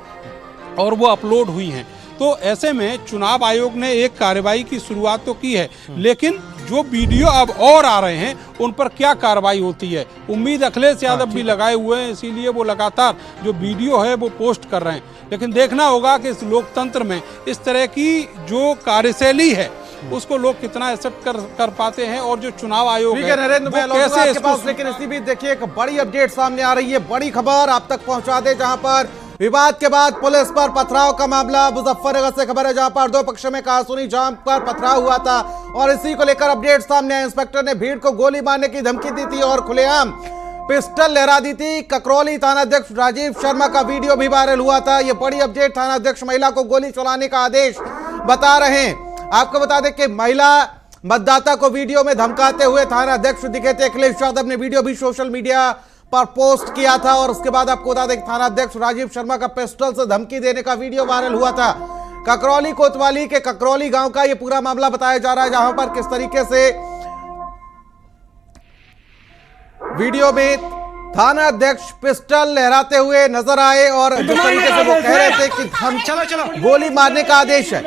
और वो अपलोड हुई हैं। तो ऐसे में चुनाव आयोग ने एक कार्रवाई की शुरुआत तो की है, लेकिन जो वीडियो अब और आ रहे हैं उन पर क्या कार्रवाई होती है। उम्मीद अखिलेश यादव भी लगाए हुए हैं, इसीलिए वो लगातार जो वीडियो है वो पोस्ट कर रहे हैं। लेकिन देखना होगा कि इस लोकतंत्र में इस तरह की जो कार्यशैली है उसको लोग कितना एक्सेप्ट कर पाते हैं और जो चुनाव आयोग है नरेंद्र वो कैसे आपके पास। लेकिन इसी बीच देखिए एक बड़ी अपडेट सामने आ रही है, बड़ी खबर आप तक पहुंचा दे, जहां पर विवाद के बाद पुलिस पर पथराव का मामला। मुजफ्फरनगर से खबर है जहां पर दो पक्षों में कहासुनी जाम पर पथराव हुआ था और इसी को लेकर अपडेट सामने आए। इंस्पेक्टर ने भीड़ को गोली मारने की धमकी दी थी और खुलेआम पिस्टल लहरा दी थी। ककरौली थानाध्यक्ष राजीव शर्मा का वीडियो भी वायरल हुआ था। यह बड़ी अपडेट, थानाध्यक्ष महिला को गोली चलाने का आदेश बता रहे हैं। आपको बता दें कि महिला मतदाता को वीडियो में धमकाते हुए थानाध्यक्ष दिखे थे। अखिलेश यादव ने वीडियो भी सोशल मीडिया पर पोस्ट किया था और उसके बाद आपको बता दें थानाध्यक्ष राजीव शर्मा का पिस्टल से धमकी देने का वीडियो वायरल हुआ था। ककरौली कोतवाली के ककरौली गांव का यह पूरा मामला बताया जा रहा है, जहां पर किस तरीके से वीडियो में थानाध्यक्ष पिस्टल लहराते हुए नजर आए और जिस तरीके से वो कह रहे थे कि हम चलो गोली मारने का आदेश है।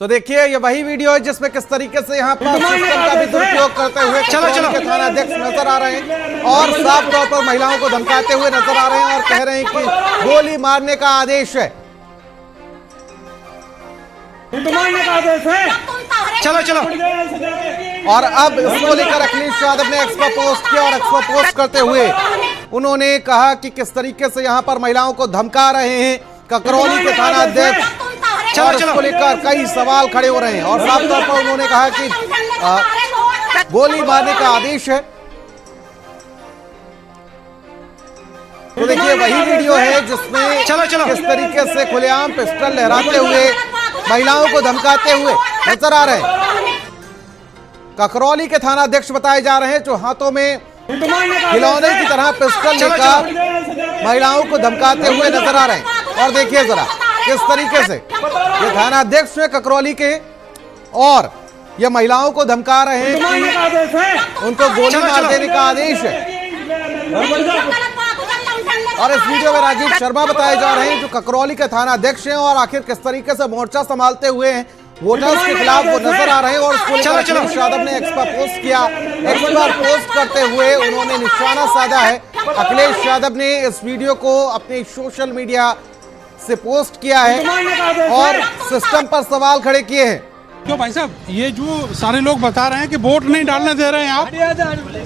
तो देखिए ये वही वीडियो है जिसमें किस तरीके से यहाँ पर सिस्टम का भी दुरुपयोग करते हुए ककरौली के थाना अध्यक्ष नजर आ रहे हैं और साफ तौर पर महिलाओं को धमकाते हुए नजर आ रहे हैं और कह रहे हैं कि गोली मारने का आदेश है। चलो चलो। और अब इसको लेकर अखिलेश यादव ने एक्स पर पोस्ट किया और एक्स पर पोस्ट करते हुए उन्होंने कहा कि किस तरीके से यहाँ पर महिलाओं को धमका रहे हैं ककरौली के थाना अध्यक्ष और इसको लेकर कई सवाल खड़े हो रहे हैं और साफ तौर पर उन्होंने कहा कि गोली मारने का आदेश है। तो देखिए वही वीडियो है जिसमें किस तरीके से खुलेआम पिस्टल लहराते हुए महिलाओं को धमकाते हुए नजर आ रहे हैं ककरौली के थाना अध्यक्ष बताए जा रहे हैं जो हाथों में खिलौने की तरह पिस्टल लेकर महिलाओं को धमकाते हुए नजर आ रहे हैं। और देखिए जरा किस तरीके से ये थाना अध्यक्ष है ककरौली के और ये महिलाओं को धमका रहे हैं कि उनको गोली मार देने का आदेश है। और इस वीडियो में राजीव शर्मा बताए जा रहे हैं जो ककरौली के थाना अध्यक्ष हैं और आखिर किस तरीके से मोर्चा संभालते हुए वोटर्स के खिलाफ वो नजर आ रहे हैं। और उसको लेकर अखिलेश यादव ने एक्स पर पोस्ट किया। एक्स पर पोस्ट करते हुए उन्होंने निशाना साधा है। अखिलेश यादव ने इस वीडियो को अपने सोशल मीडिया से पोस्ट किया है और सिस्टम पर सवाल खड़े किए हैं। क्यों भाई साहब ये जो सारे लोग बता रहे हैं कि वोट नहीं डालने दे रहे हैं आप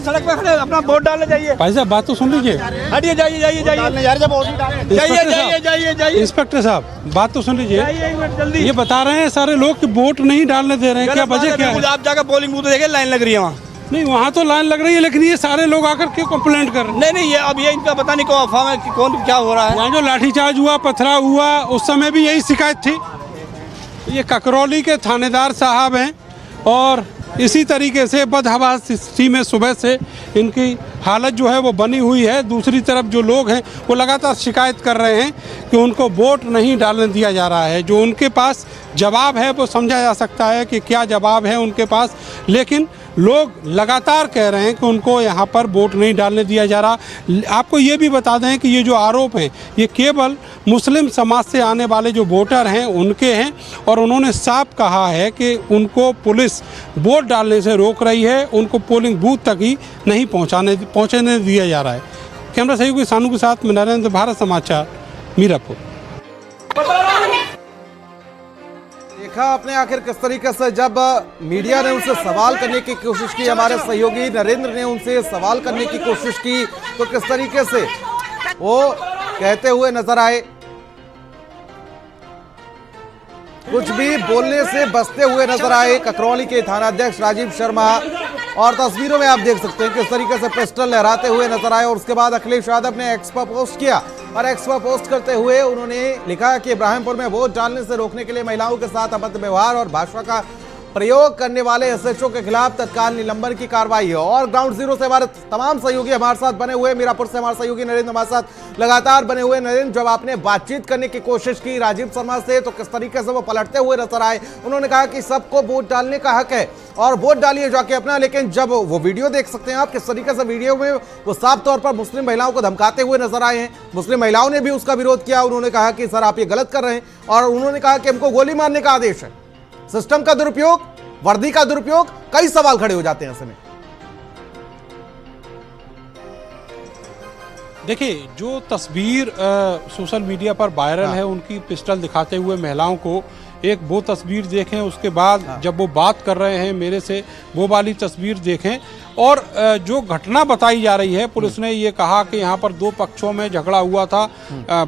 सड़क पे खड़े अपना वोट डालने जाइए। भाई साहब बात तो सुन लीजिए। हटिए जाइए। इंस्पेक्टर साहब बात तो सुन लीजिए। ये बता रहे हैं सारे लोग कि वोट नहीं डालने दे रहे हैं, क्या वजह क्या है? आप जाकर पोलिंग बूथ देखे लाइन लग रही है वहाँ। नहीं वहाँ तो लाइन लग रही है लेकिन ये सारे लोग आकर क्यों कंप्लेंट कर रहे हैं? नहीं ये अब ये इनका पता नहीं कौन अफवाह है कौन क्या हो रहा है। यहाँ जो लाठीचार्ज हुआ पथराव हुआ उस समय भी यही शिकायत थी। ये ककरौली के थानेदार साहब हैं और इसी तरीके से बदहवास स्थिति में सुबह से इनकी हालत जो है वो बनी हुई है। दूसरी तरफ जो लोग हैं वो लगातार शिकायत कर रहे हैं कि उनको वोट नहीं डालने दिया जा रहा है। जो उनके पास जवाब है वो समझा जा सकता है कि क्या जवाब है उनके पास, लेकिन लोग लगातार कह रहे हैं कि उनको यहाँ पर वोट नहीं डालने दिया जा रहा। आपको ये भी बता दें कि ये जो आरोप हैं ये केवल मुस्लिम समाज से आने वाले जो वोटर हैं उनके हैं और उन्होंने साफ कहा है कि उनको पुलिस वोट डालने से रोक रही है, उनको पोलिंग बूथ तक ही नहीं पहुँचने दिया जा रहा है। कैमरा सहयोगी सानू के साथ में नरेंद्र, भारत समाचार, मीरापुर। देखा आपने आखिर किस तरीके से जब मीडिया ने उनसे सवाल करने की कोशिश की, हमारे सहयोगी नरेंद्र ने उनसे सवाल करने की कोशिश की तो किस तरीके से वो कहते हुए नजर आए, कुछ भी बोलने से बचते हुए नजर आए ककरौली के थाना अध्यक्ष राजीव शर्मा। और तस्वीरों में आप देख सकते हैं किस तरीके से पिस्टल लहराते हुए नजर आए। और उसके बाद अखिलेश यादव ने एक्स पर पोस्ट किया और एक्स पर पोस्ट करते हुए उन्होंने लिखा कि इब्राहिमपुर में वोट डालने से रोकने के लिए महिलाओं के साथ अभद्र व्यवहार और भाषा का प्रयोग करने वाले एसएचओ के खिलाफ तत्काल निलंबन की कार्रवाई है। और ग्राउंड जीरो से हमारे तमाम सहयोगी हमारे साथ बने हुए, मीरापुर से हमारे सहयोगी नरेंद्र हमारे साथ लगातार बने हुए। नरेंद्र, जब आपने बातचीत करने की कोशिश की राजीव शर्मा से तो किस तरीके से वो पलटते हुए नजर आए? उन्होंने कहा कि सबको वोट डालने का हक है और वोट डालिए जाके अपना, लेकिन जब वो वीडियो देख सकते हैं आप किस तरीके से वीडियो में वो साफ तौर पर मुस्लिम महिलाओं को धमकाते हुए नजर आए हैं। मुस्लिम महिलाओं ने भी उसका विरोध किया। उन्होंने कहा कि सर आप ये गलत कर रहे हैं और उन्होंने कहा कि हमको गोली मारने का आदेश है। सिस्टम का दुरुपयोग, वर्दी का दुरुपयोग, कई सवाल खड़े हो जाते हैं ऐसे में। देखिए जो तस्वीर सोशल मीडिया पर वायरल है उनकी पिस्टल दिखाते हुए महिलाओं को, एक वो तस्वीर देखें, उसके बाद जब वो बात कर रहे हैं मेरे से वो वाली तस्वीर देखें। और जो घटना बताई जा रही है, पुलिस ने ये कहा कि यहाँ पर दो पक्षों में झगड़ा हुआ था,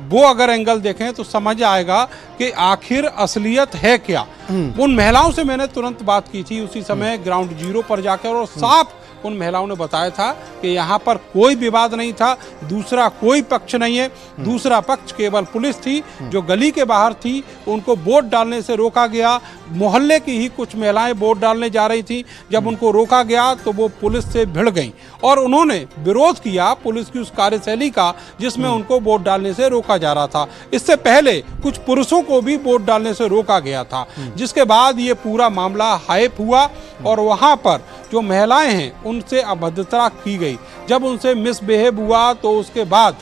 वो अगर एंगल देखें तो समझ आएगा कि आखिर असलियत है क्या। उन महिलाओं से मैंने तुरंत बात की थी उसी समय ग्राउंड जीरो पर जाकर और साफ उन महिलाओं ने बताया था कि यहाँ पर कोई विवाद नहीं था, दूसरा कोई पक्ष नहीं है। दूसरा पक्ष केवल पुलिस थी जो गली के बाहर थी, उनको वोट डालने से रोका गया। मोहल्ले की ही कुछ महिलाएं वोट डालने जा रही थी, जब उनको रोका गया तो वो पुलिस से भिड़ गईं और उन्होंने विरोध किया पुलिस की उस कार्यशैली का जिसमें उनको वोट डालने से रोका जा रहा था। इससे पहले कुछ पुरुषों को भी वोट डालने से रोका गया था, जिसके बाद ये पूरा मामला हाइप हुआ और वहाँ पर जो महिलाएं हैं उनसे अभद्रता की गई। जब उनसे मिसबिहेव हुआ तो उसके बाद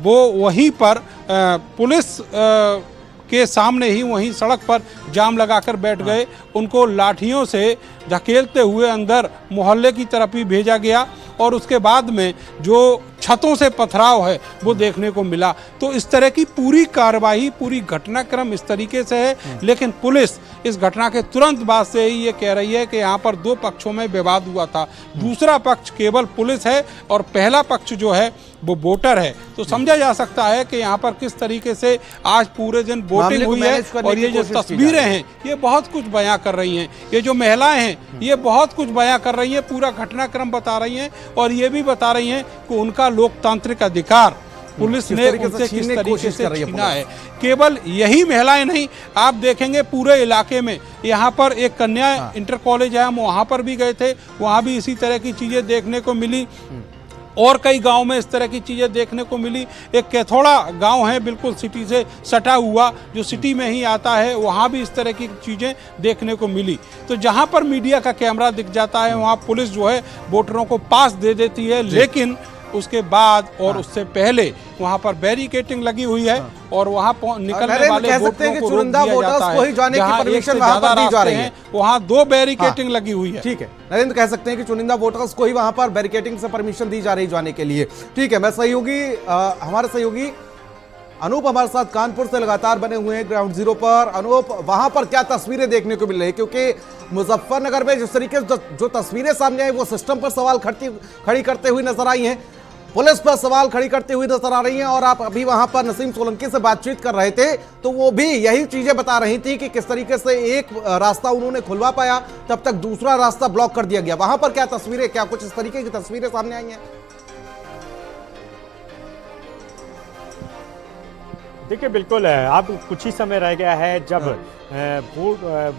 वो वहीं पर पुलिस के सामने ही वहीं सड़क पर जाम लगाकर बैठ गए। उनको लाठियों से धकेलते हुए अंदर मोहल्ले की तरफ ही भेजा गया और उसके बाद में जो छतों से पथराव है वो देखने को मिला। तो इस तरह की पूरी कार्रवाई, पूरी घटनाक्रम इस तरीके से है। लेकिन पुलिस इस घटना के तुरंत बाद से ही ये कह रही है कि यहाँ पर दो पक्षों में विवाद हुआ था, दूसरा पक्ष केवल पुलिस है और पहला पक्ष जो है वो वोटर है। तो समझा जा सकता है कि यहाँ पर किस तरीके से आज पूरे दिन वोटिंग हुई है और ये जो तस्वीरें हैं ये बहुत कुछ बयां कर रही हैं। ये जो महिलाएं हैं ये बहुत कुछ बयां कर रही हैं, पूरा घटनाक्रम बता रही हैं और ये भी बता रही हैं कि उनका लोकतांत्रिक अधिकार पुलिस ने उनसे किस तरीके से छीना है। केवल यही महिलाएं नहीं, आप देखेंगे पूरे इलाके में, यहाँ पर एक कन्या इंटर कॉलेज है, हम वहाँ पर भी गए थे, वहाँ भी इसी तरह की चीज़ें देखने को मिली और कई गांव में इस तरह की चीज़ें देखने को मिली। एक कैथोड़ा गांव है बिल्कुल सिटी से सटा हुआ, जो सिटी में ही आता है, वहां भी इस तरह की चीज़ें देखने को मिली। तो जहां पर मीडिया का कैमरा दिख जाता है वहां पुलिस जो है वोटरों को पास दे देती है, लेकिन उसके बाद और उससे पहले वहां पर बैरिकेटिंग लगी हुई है और वहां निकलने वाले वोटरों को रोक दिया जाता है। जहां एक से ज्यादा रास्ते हैं वहां दो बैरिकेटिंग लगी हुई है। ठीक है नरेंद्र, कह सकते हैं कि चुनिंदा वोटर्स को ही वहां पर बैरिकेटिंग से परमिशन दी जा रही जाने के लिए। ठीक है, मैं हमारे सहयोगी अनूप हमारे साथ कानपुर से लगातार बने हुए हैं ग्राउंड जीरो पर। अनूप, वहां पर क्या तस्वीरें देखने को मिल रही है? क्योंकि मुजफ्फरनगर में जिस तरीके से जो तस्वीरें सामने आई वो सिस्टम पर सवाल खड़ी करते हुए नजर आई हैं, पुलिस पर सवाल खड़ी करती हुई नजर आ रही हैं। और आप अभी वहां पर नसीम सोलंकी से बातचीत कर रहे थे तो वो भी यही चीजें बता रही थी कि किस तरीके से एक रास्ता उन्होंने खुलवा पाया, तब तक दूसरा रास्ता ब्लॉक कर दिया गया। वहां पर क्या तस्वीरें, क्या कुछ इस तरीके की तस्वीरें सामने आई हैं? देखिए बिल्कुल है, अब कुछ ही समय रह गया है जब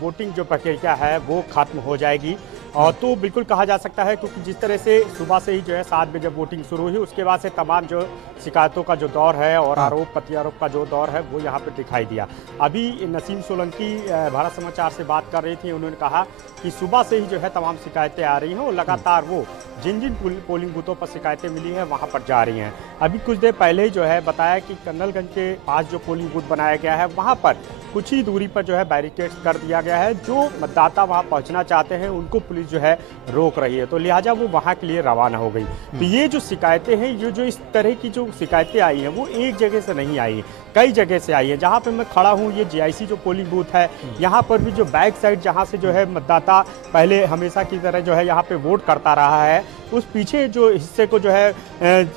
वोटिंग जो प्रक्रिया है वो खत्म हो जाएगी। और तो बिल्कुल कहा जा सकता है, क्योंकि जिस तरह से सुबह से ही जो है 7 बजे जब वोटिंग शुरू हुई उसके बाद से तमाम जो शिकायतों का जो दौर है और आरोप प्रत्यारोप का जो दौर है वो यहाँ पे दिखाई दिया। अभी नसीम सोलंकी भारत समाचार से बात कर रही थी, उन्होंने कहा कि सुबह से ही जो है तमाम शिकायतें आ रही हैं और लगातार वो जिन जिन पोलिंग बूथों पर शिकायतें मिली हैं वहाँ पर जा रही हैं। अभी कुछ देर पहले ही जो है बताया कि कन्नलगंज के पास जो पोलिंग बूथ बनाया गया है वहाँ पर कुछ ही दूरी पर जो है बैरिकेड्स कर दिया गया है। जो मतदाता वहाँ पहुँचना चाहते हैं उनको पुलिस जो है रोक रही है, तो लिहाजा वो वहाँ के लिए रवाना हो गई। तो ये जो शिकायतें हैं, ये जो इस तरह की जो शिकायतें आई हैं वो एक जगह से नहीं आई, कई जगह से आई है। जहाँ पे मैं खड़ा हूँ ये GIC जो पोलिंग बूथ है, यहाँ पर भी जो बैक साइड जहाँ से जो है मतदाता पहले हमेशा की तरह जो है यहाँ पे वोट करता रहा है, उस पीछे जो हिस्से को जो है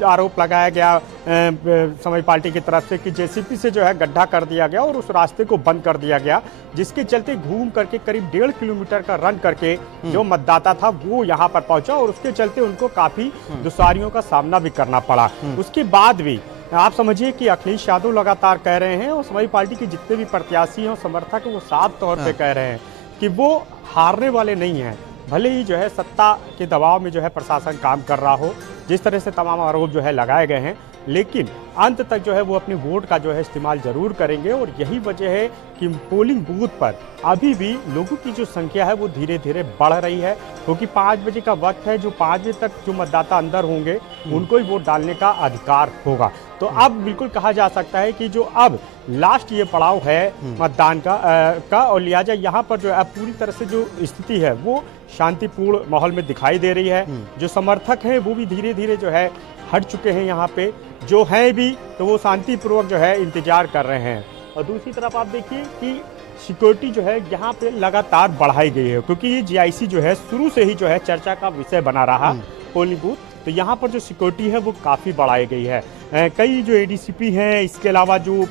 आरोप लगाया गया समाजवादी पार्टी की तरफ से कि JCB से जो है गड्ढा कर दिया गया और उस रास्ते को बंद कर दिया गया, जिसके चलते घूम करके करीब 1.5 किलोमीटर का रन करके जो मतदाता था वो यहाँ पर पहुंचा और उसके चलते उनको काफी दुश्वारियों का सामना भी करना पड़ा। उसके बाद भी आप समझिए कि अखिलेश यादव लगातार कह रहे हैं और समाजवादी पार्टी के जितने भी प्रत्याशी और समर्थक वो साफ तौर पे कह रहे हैं कि वो हारने वाले नहीं हैं। भले ही जो है सत्ता के दबाव में जो है प्रशासन काम कर रहा हो, जिस तरह से तमाम आरोप जो है लगाए गए हैं, लेकिन अंत तक जो है वो अपने वोट का जो है इस्तेमाल जरूर करेंगे। और यही वजह है कि पोलिंग बूथ पर अभी भी लोगों की जो संख्या है वो धीरे धीरे बढ़ रही है, क्योंकि 5 बजे का वक्त है। जो 5 बजे तक जो मतदाता अंदर होंगे उनको ही वोट डालने का अधिकार होगा। तो अब बिल्कुल कहा जा सकता है कि जो अब लास्ट ये पड़ाव है मतदान का और लिहाजा यहाँ पर जो अब पूरी तरह से जो स्थिति है वो शांतिपूर्ण माहौल में दिखाई दे रही है। जो समर्थक हैं वो भी धीरे धीरे जो है हट चुके हैं, यहाँ पे जो है भी तो वो शांतिपूर्वक जो है इंतजार कर रहे हैं। और दूसरी तरफ आप देखिए कि सिक्योरिटी जो है यहाँ पे लगातार बढ़ाई गई है, क्योंकि ये GIC जो है शुरू से ही जो है चर्चा का विषय बना रहा पोलिंग बूथ, तो यहाँ पर जो सिक्योरिटी है वो काफ़ी बढ़ाई गई है। कई जो ADCP हैं, इसके अलावा जो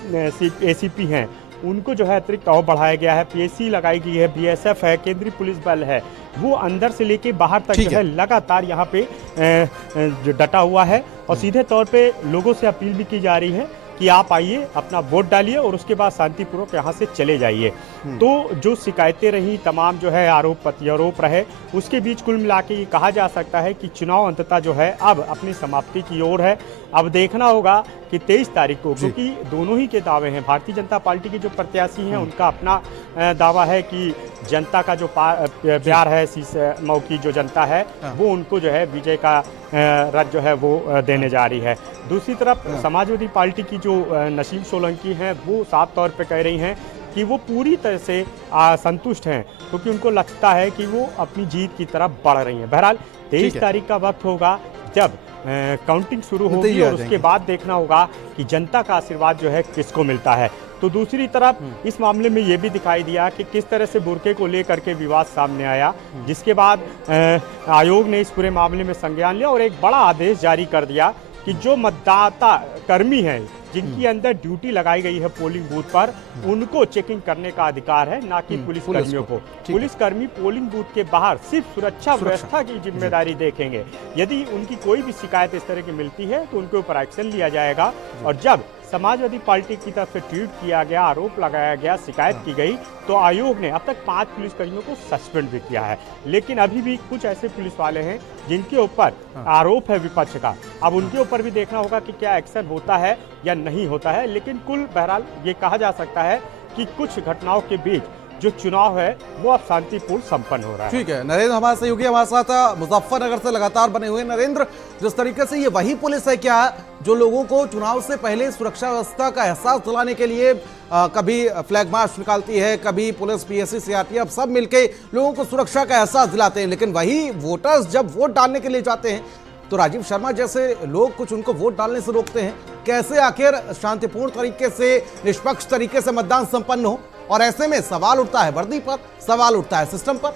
ACP हैं उनको जो है अतिरिक्त और बढ़ाया गया है। PSC लगाई गई है, BSF है, केंद्रीय पुलिस बल है, वो अंदर से लेके बाहर तक जो है लगातार यहाँ पे जो डटा हुआ है। और सीधे तौर पे लोगों से अपील भी की जा रही है कि आप आइए, अपना वोट डालिए और उसके बाद शांतिपूर्वक यहाँ से चले जाइए। तो जो शिकायतें रही, तमाम जो है आरोप प्रत्यारोप रहे, उसके बीच कुल मिला के ये कहा जा सकता है कि चुनाव अंततः जो है अब अपनी समाप्ति की ओर है। अब देखना होगा कि 23 तारीख को, क्योंकि दोनों ही के दावे हैं, भारतीय जनता पार्टी के जो प्रत्याशी हैं उनका अपना दावा है कि जनता का जो प्यार है, मऊ की जो जनता है वो उनको जो है विजय का रथ जो है वो देने जा रही है। दूसरी तरफ समाजवादी पार्टी की जो नसीम सोलंकी हैं वो साफ तौर पे कह रही हैं कि वो पूरी तरह से संतुष्ट हैं, क्योंकि उनको लगता है कि वो अपनी जीत की तरफ बढ़ रही हैं। बहरहाल 23 तारीख का वक्त होगा जब काउंटिंग शुरू होगी और उसके बाद देखना होगा कि जनता का आशीर्वाद जो है किसको मिलता है। तो दूसरी तरफ इस मामले में ये भी दिखाई दिया कि किस तरह से बुर्के को लेकर के विवाद सामने आया, जिसके बाद आयोग ने इस पूरे मामले में संज्ञान लिया और एक बड़ा आदेश जारी कर दिया कि जो मतदाता कर्मी हैं जिनकी अंदर ड्यूटी लगाई गई है पोलिंग बूथ पर, उनको चेकिंग करने का अधिकार है, ना कि पुलिस कर्मियों को। पुलिस कर्मी पोलिंग बूथ के बाहर सिर्फ सुरक्षा व्यवस्था की जिम्मेदारी देखेंगे। यदि उनकी कोई भी शिकायत इस तरह की मिलती है तो उनके ऊपर एक्शन लिया जाएगा। और जब समाजवादी पार्टी की तरफ से ट्वीट किया गया, आरोप लगाया गया, शिकायत की गई, तो आयोग ने अब तक 5 पुलिसकर्मियों को सस्पेंड भी किया है। लेकिन अभी भी कुछ ऐसे पुलिस वाले हैं जिनके ऊपर आरोप है विपक्ष का। अब उनके ऊपर भी देखना होगा कि क्या एक्शन होता है या नहीं होता है। लेकिन कुल बहरहाल ये कहा जा सकता है कि कुछ घटनाओं के बीच जो चुनाव है वो अब शांतिपूर्ण संपन्न हो रहा है। ठीक है, नरेंद्र हमारे सहयोगी हमारे साथ मुजफ्फरनगर से लगातार बने हुए। नरेंद्र, जिस तरीके से ये वही पुलिस है क्या जो लोगों को चुनाव से पहले सुरक्षा व्यवस्था का एहसास दिलाने के लिए कभी फ्लैग मार्च निकालती है, कभी पुलिस, पीएससी, सीआरपीएफ सब मिलके लोगों को सुरक्षा का एहसास दिलाते हैं, लेकिन वही वोटर्स जब वोट डालने के लिए जाते हैं तो राजीव शर्मा जैसे लोग कुछ उनको वोट डालने से रोकते हैं। कैसे आखिर शांतिपूर्ण तरीके से, निष्पक्ष तरीके से मतदान संपन्न हो? और ऐसे में सवाल उठता है वर्दी पर, सवाल उठता है सिस्टम पर।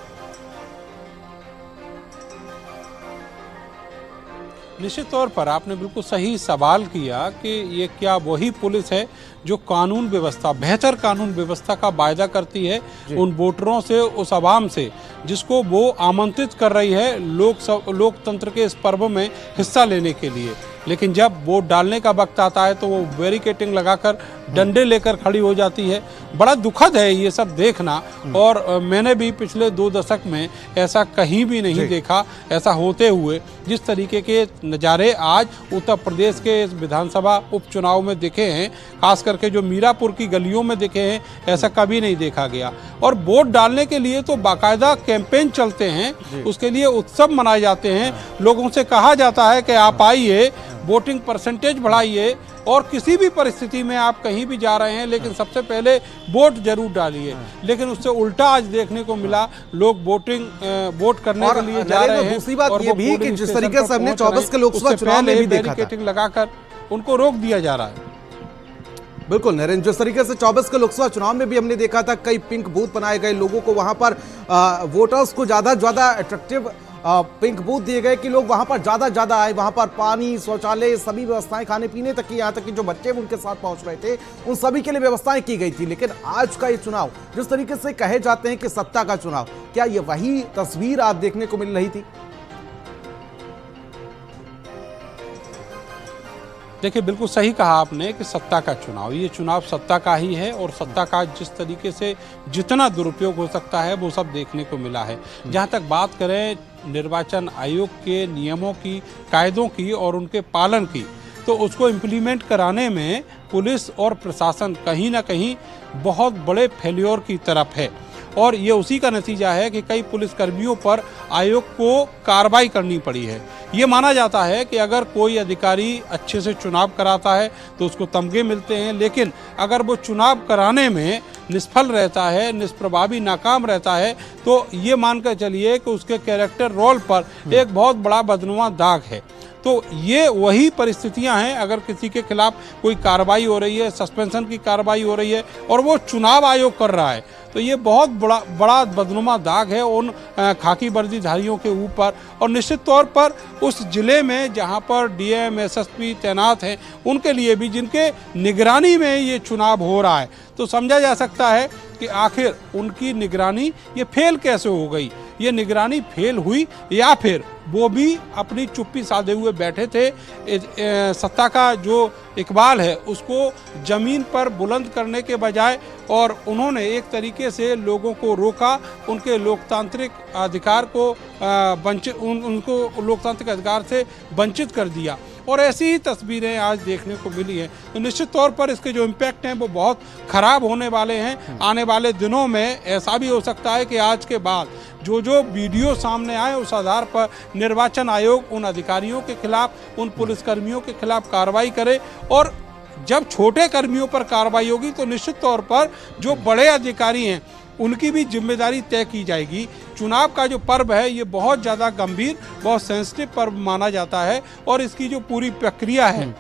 निश्चित तौर पर आपने बिल्कुल सही सवाल किया कि ये क्या वही पुलिस है जो कानून व्यवस्था, बेहतर कानून व्यवस्था का वायदा करती है उन वोटरों से, उस आवाम से जिसको वो आमंत्रित कर रही है लोकतंत्र के इस पर्व में हिस्सा लेने के लिए। लेकिन जब वोट डालने का वक्त आता है तो वो बैरिकेटिंग लगाकर डंडे लेकर खड़ी हो जाती है। बड़ा दुखद है ये सब देखना, और मैंने भी पिछले 2 दशक में ऐसा कहीं भी नहीं देखा, ऐसा होते हुए जिस तरीके के नज़ारे आज उत्तर प्रदेश के इस विधानसभा उपचुनाव में दिखे हैं, खास करके जो मीरापुर की गलियों में दिखे हैं, ऐसा कभी नहीं देखा गया। और वोट डालने के लिए तो बाकायदा कैंपेन चलते हैं, उसके लिए उत्सव मनाए जाते हैं, लोगों से कहा जाता है कि आप आइए, वोटिंग परसेंटेज बढ़ाइए, और किसी भी परिस्थिति में आप कहीं भी जा रहे हैं लेकिन सबसे पहले वोट जरूर डालिए। लेकिन उससे उल्टा आज देखने को मिला, लोग वोट करने के लिए जा रहे हैं। दूसरी बात ये भी कि जिस तरीके से हमने 24 के लोकसभा चुनाव में भी देखा था, लगाकर उनको रोक दिया जा रहा है। बिल्कुल नरेंद्र, जिस तरीके से 24 के लोकसभा चुनाव में भी हमने देखा था, कई पिंक बूथ बनाए गए, लोगों को वहां पर वोटर्स को ज्यादा अट्रैक्टिव पिंक बूथ दिए गए कि लोग वहां पर ज्यादा आए। वहां पर पानी, शौचालय, सभी व्यवस्थाएं, खाने पीने तक की, यहाँ तक कि जो बच्चे उनके साथ पहुंच रहे थे उन सभी के लिए व्यवस्थाएं की गई थी। लेकिन आज का ये चुनाव जिस तरीके से कहे जाते हैं कि सत्ता का चुनाव, क्या ये वही तस्वीर आज देखने को मिल रही थी? देखिए, बिल्कुल सही कहा आपने कि सत्ता का चुनाव, ये चुनाव सत्ता का ही है, और सत्ता का जिस तरीके से जितना दुरुपयोग हो सकता है वो सब देखने को मिला है। जहाँ तक बात करें निर्वाचन आयोग के नियमों की, कायदों की और उनके पालन की, तो उसको इम्प्लीमेंट कराने में पुलिस और प्रशासन कहीं ना कहीं बहुत बड़े फेल्योर की तरफ है। और ये उसी का नतीजा है कि कई पुलिसकर्मियों पर आयोग को कार्रवाई करनी पड़ी है। ये माना जाता है कि अगर कोई अधिकारी अच्छे से चुनाव कराता है तो उसको तमगे मिलते हैं, लेकिन अगर वो चुनाव कराने में निष्फल रहता है, निष्प्रभावी, नाकाम रहता है, तो ये मानकर चलिए कि उसके कैरेक्टर रोल पर एक बहुत बड़ा बदनुमा दाग है। तो ये वही परिस्थितियां हैं। अगर किसी के खिलाफ कोई कार्रवाई हो रही है, सस्पेंशन की कार्रवाई हो रही है और वो चुनाव आयोग कर रहा है, तो ये बहुत बड़ा बदनुमा दाग है उन खाकी वर्दीधारियों के ऊपर। और निश्चित तौर पर उस जिले में जहां पर डीएम, एसएसपी तैनात हैं, उनके लिए भी, जिनके निगरानी में ये चुनाव हो रहा है, तो समझा जा सकता है कि आखिर उनकी निगरानी ये फेल कैसे हो गई। ये निगरानी फेल हुई या फिर वो भी अपनी चुप्पी साधे हुए बैठे थे। सत्ता का जो इकबाल है उसको ज़मीन पर बुलंद करने के बजाय, और उन्होंने एक तरीके से लोगों को रोका, उनके लोकतांत्रिक अधिकार को उनको लोकतांत्रिक अधिकार से वंचित कर दिया। और ऐसी ही तस्वीरें आज देखने को मिली हैं। तो निश्चित तौर पर इसके जो इम्पैक्ट हैं वो बहुत ख़राब होने वाले हैं। आने वाले दिनों में ऐसा भी हो सकता है कि आज के बाद जो वीडियो सामने आए उस आधार पर निर्वाचन आयोग उन अधिकारियों के खिलाफ, उन पुलिसकर्मियों के खिलाफ कार्रवाई करे और जब छोटे कर्मियों पर कार्रवाई होगी तो निश्चित तौर पर जो बड़े अधिकारी हैं उनकी भी जिम्मेदारी तय की जाएगी। चुनाव का जो पर्व है ये बहुत ज़्यादा गंभीर, बहुत सेंसिटिव पर्व माना जाता है और इसकी जो पूरी प्रक्रिया है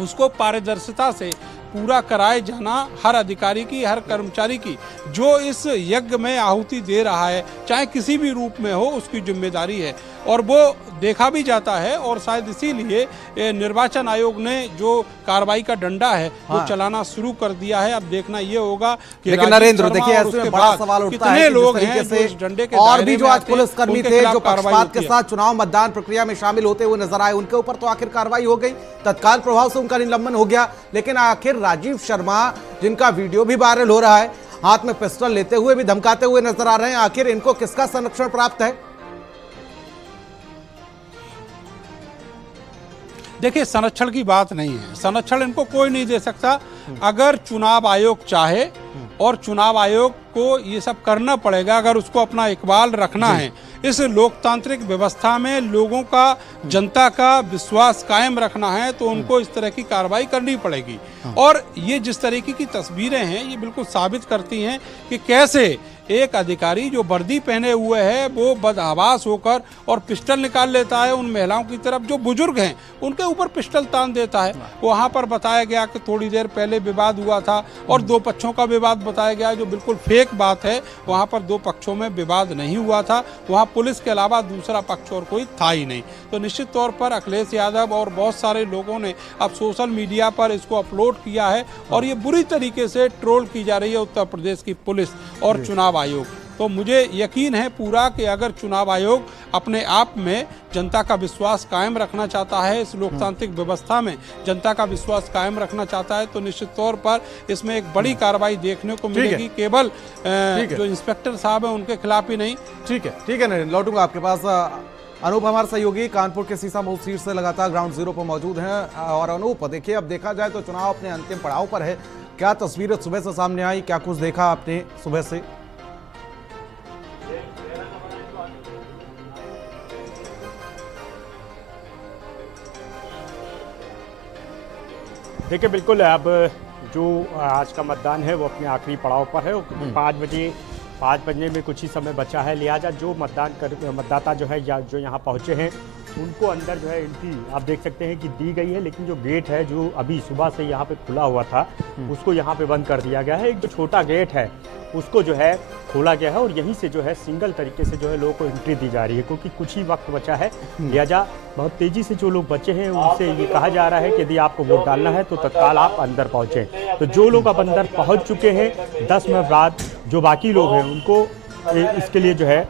उसको पारदर्शिता से पूरा कराए जाना हर अधिकारी की, हर कर्मचारी की जो इस यज्ञ में आहुति दे रहा है, चाहे किसी भी रूप में हो, उसकी जिम्मेदारी है और वो देखा भी जाता है। और शायद इसीलिए निर्वाचन आयोग ने जो कार्रवाई का डंडा है वो चलाना शुरू कर दिया है। अब देखना ये होगा कि लेकिन नरेंद्र देखिए ऐसे में बड़ा सवाल उठता है कि लोग जिस तरीके से डंडे के और भी जो आज पुलिसकर्मी थे जो कार्रवाई पक्षपात के साथ चुनाव मतदान प्रक्रिया में शामिल होते हुए नजर आए, उनके ऊपर तो आखिर कार्रवाई हो गई, तत्काल प्रभाव से उनका निलंबन हो गया। लेकिन आखिर राजीव शर्मा जिनका वीडियो भी वायरल हो रहा है, हाथ में पिस्टल लेते हुए भी धमकाते हुए नजर आ रहे हैं, आखिर इनको किसका संरक्षण प्राप्त है? देखिए संरक्षण की बात नहीं है, संरक्षण इनको कोई नहीं दे सकता। अगर चुनाव आयोग चाहे और चुनाव आयोग को ये सब करना पड़ेगा, अगर उसको अपना इकबाल रखना है, इस लोकतांत्रिक व्यवस्था में लोगों का, जनता का विश्वास कायम रखना है तो उनको इस तरह की कार्रवाई करनी पड़ेगी। और ये जिस तरीके की तस्वीरें हैं ये बिल्कुल साबित करती हैं कि कैसे एक अधिकारी जो वर्दी पहने हुए है वो बदहवास होकर और पिस्टल निकाल लेता है उन महिलाओं की तरफ जो बुजुर्ग हैं, उनके ऊपर पिस्टल तान देता है। वहाँ पर बताया गया कि थोड़ी देर पहले विवाद हुआ था और दो पक्षों का विवाद बताया गया, जो बिल्कुल फेक बात है। वहाँ पर दो पक्षों में विवाद नहीं हुआ था, वहाँ पुलिस के अलावा दूसरा पक्ष और कोई था ही नहीं। तो निश्चित तौर पर अखिलेश यादव और बहुत सारे लोगों ने अब सोशल मीडिया पर इसको अपलोड किया है और ये बुरी तरीके से ट्रोल की जा रही है उत्तर प्रदेश की पुलिस और चुनाव आयोग। तो मुझे यकीन है पूरा कि अगर चुनाव आयोग अपने आप में जनता का विश्वास कायम रखना चाहता है, इस लोकतांत्रिक व्यवस्था में जनता का विश्वास कायम रखना चाहता है, तो निश्चित तौर पर इसमें एक बड़ी कार्रवाई देखने को मिलेगी। केवल जो इंस्पेक्टर साहब हैं उनके खिलाफ ही नहीं। ठीक है नरेंद्र, लौटूंगा आपके पास। अनूप हमारे सहयोगी कानपुर के सीसामऊ सीट से लगातार ग्राउंड जीरो पर मौजूद हैं। और अनूप देखिए, अब देखा जाए तो चुनाव अपने अंतिम पड़ाव पर है, क्या तस्वीरें सुबह से सामने आई, क्या कुछ देखा आपने सुबह से? देखिए बिल्कुल, अब जो आज का मतदान है वो अपने आखिरी पड़ाव पर है। 5 बजने में कुछ ही समय बचा है, लिहाजा जो मतदाता जो है या जो यहाँ पहुँचे हैं उनको अंदर जो है एंट्री आप देख सकते हैं कि दी गई है। लेकिन जो गेट है जो अभी सुबह से यहाँ पे खुला हुआ था उसको यहाँ पे बंद कर दिया गया है। एक जो छोटा गेट है उसको जो है खोला गया है और यहीं से जो है सिंगल तरीके से जो है लोगों को एंट्री दी जा रही है, क्योंकि कुछ ही वक्त बचा है। लिहाजा बहुत तेज़ी से जो लोग बचे हैं उनसे ये कहा जा रहा है कि यदि आपको वोट डालना है तो तत्काल आप अंदर पहुँचें। तो जो लोग अब अंदर पहुँच चुके हैं 10 मिनट बाद जो बाकी लोग हैं उनको इसके लिए जो है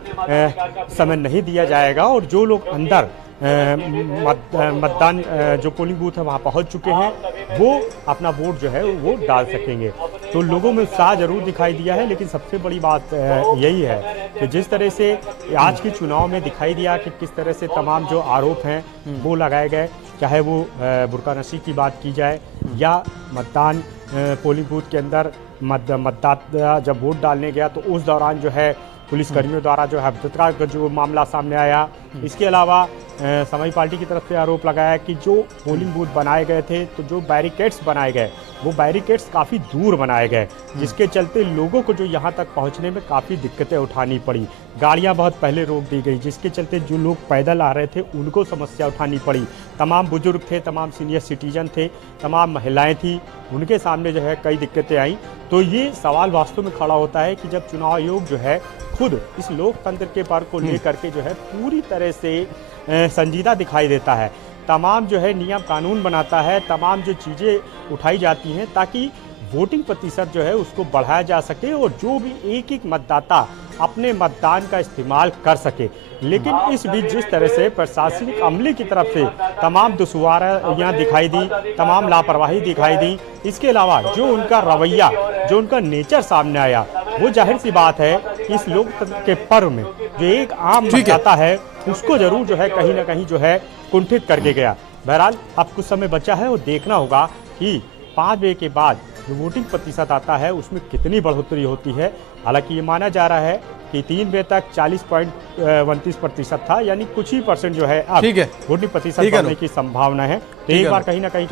समय नहीं दिया जाएगा। और जो लोग अंदर मतदान जो पोलिंग बूथ है वहाँ पहुँच चुके हैं वो अपना वोट जो है वो डाल सकेंगे। तो लोगों में उत्साह जरूर दिखाई दिया है। लेकिन सबसे बड़ी बात यही है कि जिस तरह से आज के चुनाव में दिखाई दिया कि किस तरह से तमाम जो आरोप हैं वो लगाए गए, चाहे वो बुर्कानशी की बात की जाए या मतदान पोलिंग बूथ के अंदर मतदाता जब वोट डालने गया तो उस दौरान जो है पुलिसकर्मियों द्वारा जो है हत्या का जो मामला सामने आया। इसके अलावा समाजवादी पार्टी की तरफ से आरोप लगाया कि जो पोलिंग बूथ बनाए गए थे तो जो बैरिकेड्स बनाए गए वो बैरिकेड्स काफ़ी दूर बनाए गए, जिसके चलते लोगों को जो यहाँ तक पहुँचने में काफ़ी दिक्कतें उठानी पड़ी। गाड़ियाँ बहुत पहले रोक दी गई, जिसके चलते जो लोग पैदल आ रहे थे उनको समस्या उठानी पड़ी। तमाम बुजुर्ग थे, तमाम सीनियर सिटीजन थे, तमाम महिलाएं थी, उनके सामने जो है कई दिक्कतें आई। तो ये सवाल वास्तव में खड़ा होता है कि जब चुनाव आयोग जो है खुद इस लोकतंत्र के पर्व को लेकर के जो है पूरी तरह से संजीदा दिखाई देता है, तमाम जो है नियम कानून बनाता है, तमाम जो चीज़ें उठाई जाती हैं ताकि वोटिंग प्रतिशत जो है उसको बढ़ाया जा सके और जो भी एक मतदाता अपने मतदान का इस्तेमाल कर सके। लेकिन इस बीच जिस तरह से प्रशासनिक अमले की तरफ से तमाम दुश्वारियाँ दिखाई दी, तमाम लापरवाही दिखाई दी, इसके अलावा जो उनका रवैया, जो उनका नेचर सामने आया, वो जाहिर सी बात है इस लोकतंत्र के पर्व में जो एक आम मतदाता है उसको जरूर जो है कहीं ना कहीं जो है कुंठित करके गया। बहरहाल अब कुछ समय बचा है और देखना होगा कि 5 बजे के बाद जो वोटिंग प्रतिशत आता है उसमें कितनी बढ़ोतरी होती है। हालांकि ये माना जा रहा है कि 3 बजे तक 40.29% था, यानी कुछ ही परसेंट जो है अब वोटिंग प्रतिशत बढ़ने की संभावना है। तो एक बार कहीं ना कहीं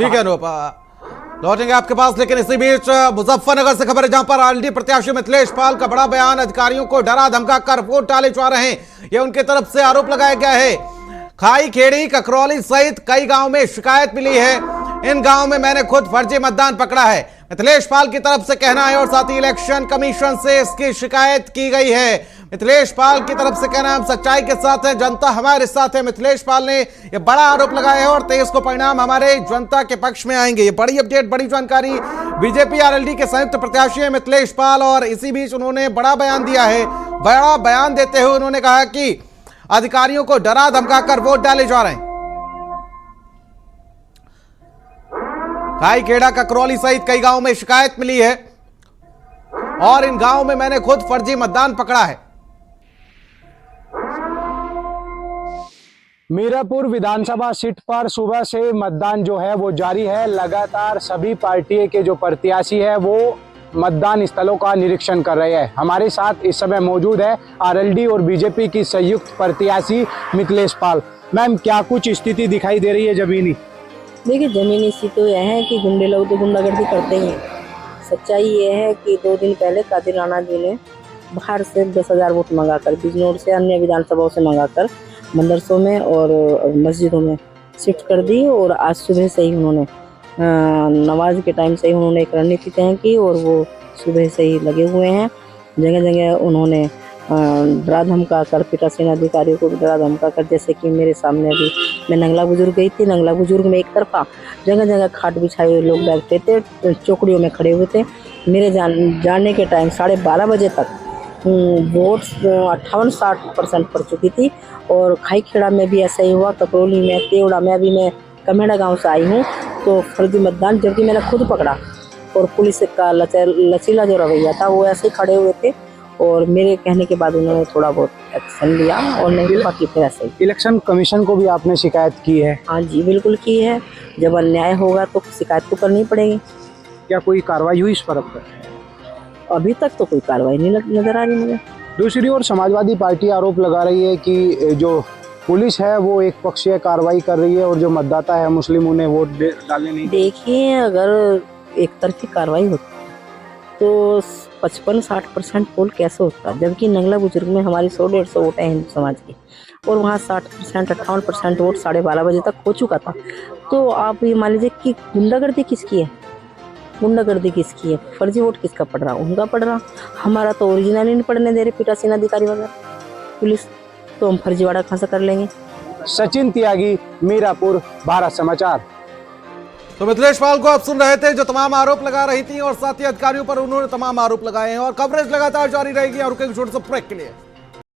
लौटेंगे आपके पास, लेकिन इसी बीच मुजफ्फरनगर से खबर है, जहां पर आरएलडी प्रत्याशी मिथिलेश पाल का बड़ा बयान, अधिकारियों को डरा धमका कर वोट डाले जा रहे हैं, यह उनकी तरफ से आरोप लगाया गया है। खाई खेड़ी, ककरौली सहित कई गांव में शिकायत मिली है। इन गांव में मैंने खुद फर्जी मतदान पकड़ा है, मिथिलेश पाल की तरफ से कहना है, और साथ ही इलेक्शन कमीशन से इसकी शिकायत की गई है। मिथिलेश पाल की तरफ से कहना है, हम सच्चाई के साथ हैं, जनता हमारे साथ है। मिथिलेश पाल ने यह बड़ा आरोप लगाया है और 23 को परिणाम हमारे जनता के पक्ष में आएंगे। ये बड़ी अपडेट, बड़ी जानकारी। बीजेपी आरएलडी के संयुक्त प्रत्याशी है मिथिलेश पाल, और इसी बीच उन्होंने बड़ा बयान दिया है। बड़ा बयान देते हुए उन्होंने कहा कि अधिकारियों को डरा धमकाकर वोट डाले जा रहे हैं। खाईखेड़ा, ककरौली सहित कई गांवों में शिकायत मिली है और इन गांवों में मैंने खुद फर्जी मतदान पकड़ा है। मीरापुर विधानसभा सीट पर सुबह से मतदान जो है वो जारी है। लगातार सभी पार्टियों के जो प्रत्याशी है वो मतदान स्थलों का निरीक्षण कर रहे हैं। हमारे साथ इस समय मौजूद है आरएलडी और बीजेपी की संयुक्त प्रत्याशी मिथिलेश पाल। मैम, क्या कुछ स्थिति दिखाई दे रही है जमीनी? देखिए, जमीनी स्थिति तो यह है कि गुंडे लोग तो गुंडागर्दी करते ही हैं। सच्चाई ये है कि 2 दिन पहले कादिर राणा जी ने बाहर से 10,000 वोट मंगाकर, बिजनौर से, अन्य विधानसभाओं से मंगाकर मदरसों में और मस्जिदों में शिफ्ट कर दी। और आज सुबह से ही उन्होंने नमाज के टाइम से ही उन्होंने एक रणनीति तय की और वो सुबह से ही लगे हुए हैं। जगह जगह उन्होंने डरा धमका कर, पीठासीन अधिकारियों को डरा धमका कर, जैसे कि मेरे सामने अभी मैं नंगला बुजुर्ग गई थी, नंगला बुजुर्ग में एक तरफा जगह जगह खाट बिछाए हुए लोग बैठते थे, चौकड़ियों में खड़े हुए थे। मेरे जाने के टाइम 12:30 बजे तक वोट 58-60% पड़ चुकी थी। और खाईखेड़ा में भी ऐसा ही हुआ, ककरौली में, तेवड़ा में। अभी मैं कमेड़ा गांव से आई हूँ, तो फर्जी मतदान जबकि मैंने खुद पकड़ा, और पुलिस का लचीला जो रवैया था वो ऐसे ही खड़े हुए थे, और मेरे कहने के बाद उन्होंने थोड़ा बहुत एक्शन लिया, और नहीं बाकी फिर ऐसे ही। इलेक्शन कमीशन को भी आपने शिकायत की है? हाँ जी, बिल्कुल की है। जब अन्याय होगा तो शिकायत तो करनी पड़ेगी। क्या कोई कार्रवाई हुई इस पर अब तक? अभी तक तो कोई कार्रवाई नहीं नजर आ रही मुझे। दूसरी ओर समाजवादी पार्टी आरोप लगा रही है कि जो पुलिस है वो एक पक्षीय कार्रवाई कर रही है और जो मतदाता है मुस्लिम उन्हें वोट डालने नहीं। देखिए, अगर एक तरफी कार्रवाई होती तो 55-60% पोल कैसे होता, जबकि नंगला बुजुर्ग में हमारी 100-150 वोट है हिंदू समाज की, और वहाँ 60%-58% वोट 12:30 बजे तक हो चुका था। तो आप ये मान लीजिए कि गुंडागर्दी किसकी है? गुंडागर्दी किसकी है? फर्जी वोट किसका पड़ रहा? उनका पड़ रहा। हमारा तो ओरिजिनल ही नहीं पढ़ने दे रहे पीठासीन अधिकारी वगैरह, पुलिस, तो हम फर्जीवाड़ा कहाँ से कर लेंगे? सचिन त्यागी, मीरापुर, भारत समाचार। तो मिथिलेश पाल को आप सुन रहे थे, जो तमाम आरोप लगा रही थी, और साथ ही अधिकारियों पर उन्होंने तमाम आरोप लगाए हैं, और कवरेज लगातार जारी रहेगी। और रुकेंगे छोटे से ब्रेक के लिए।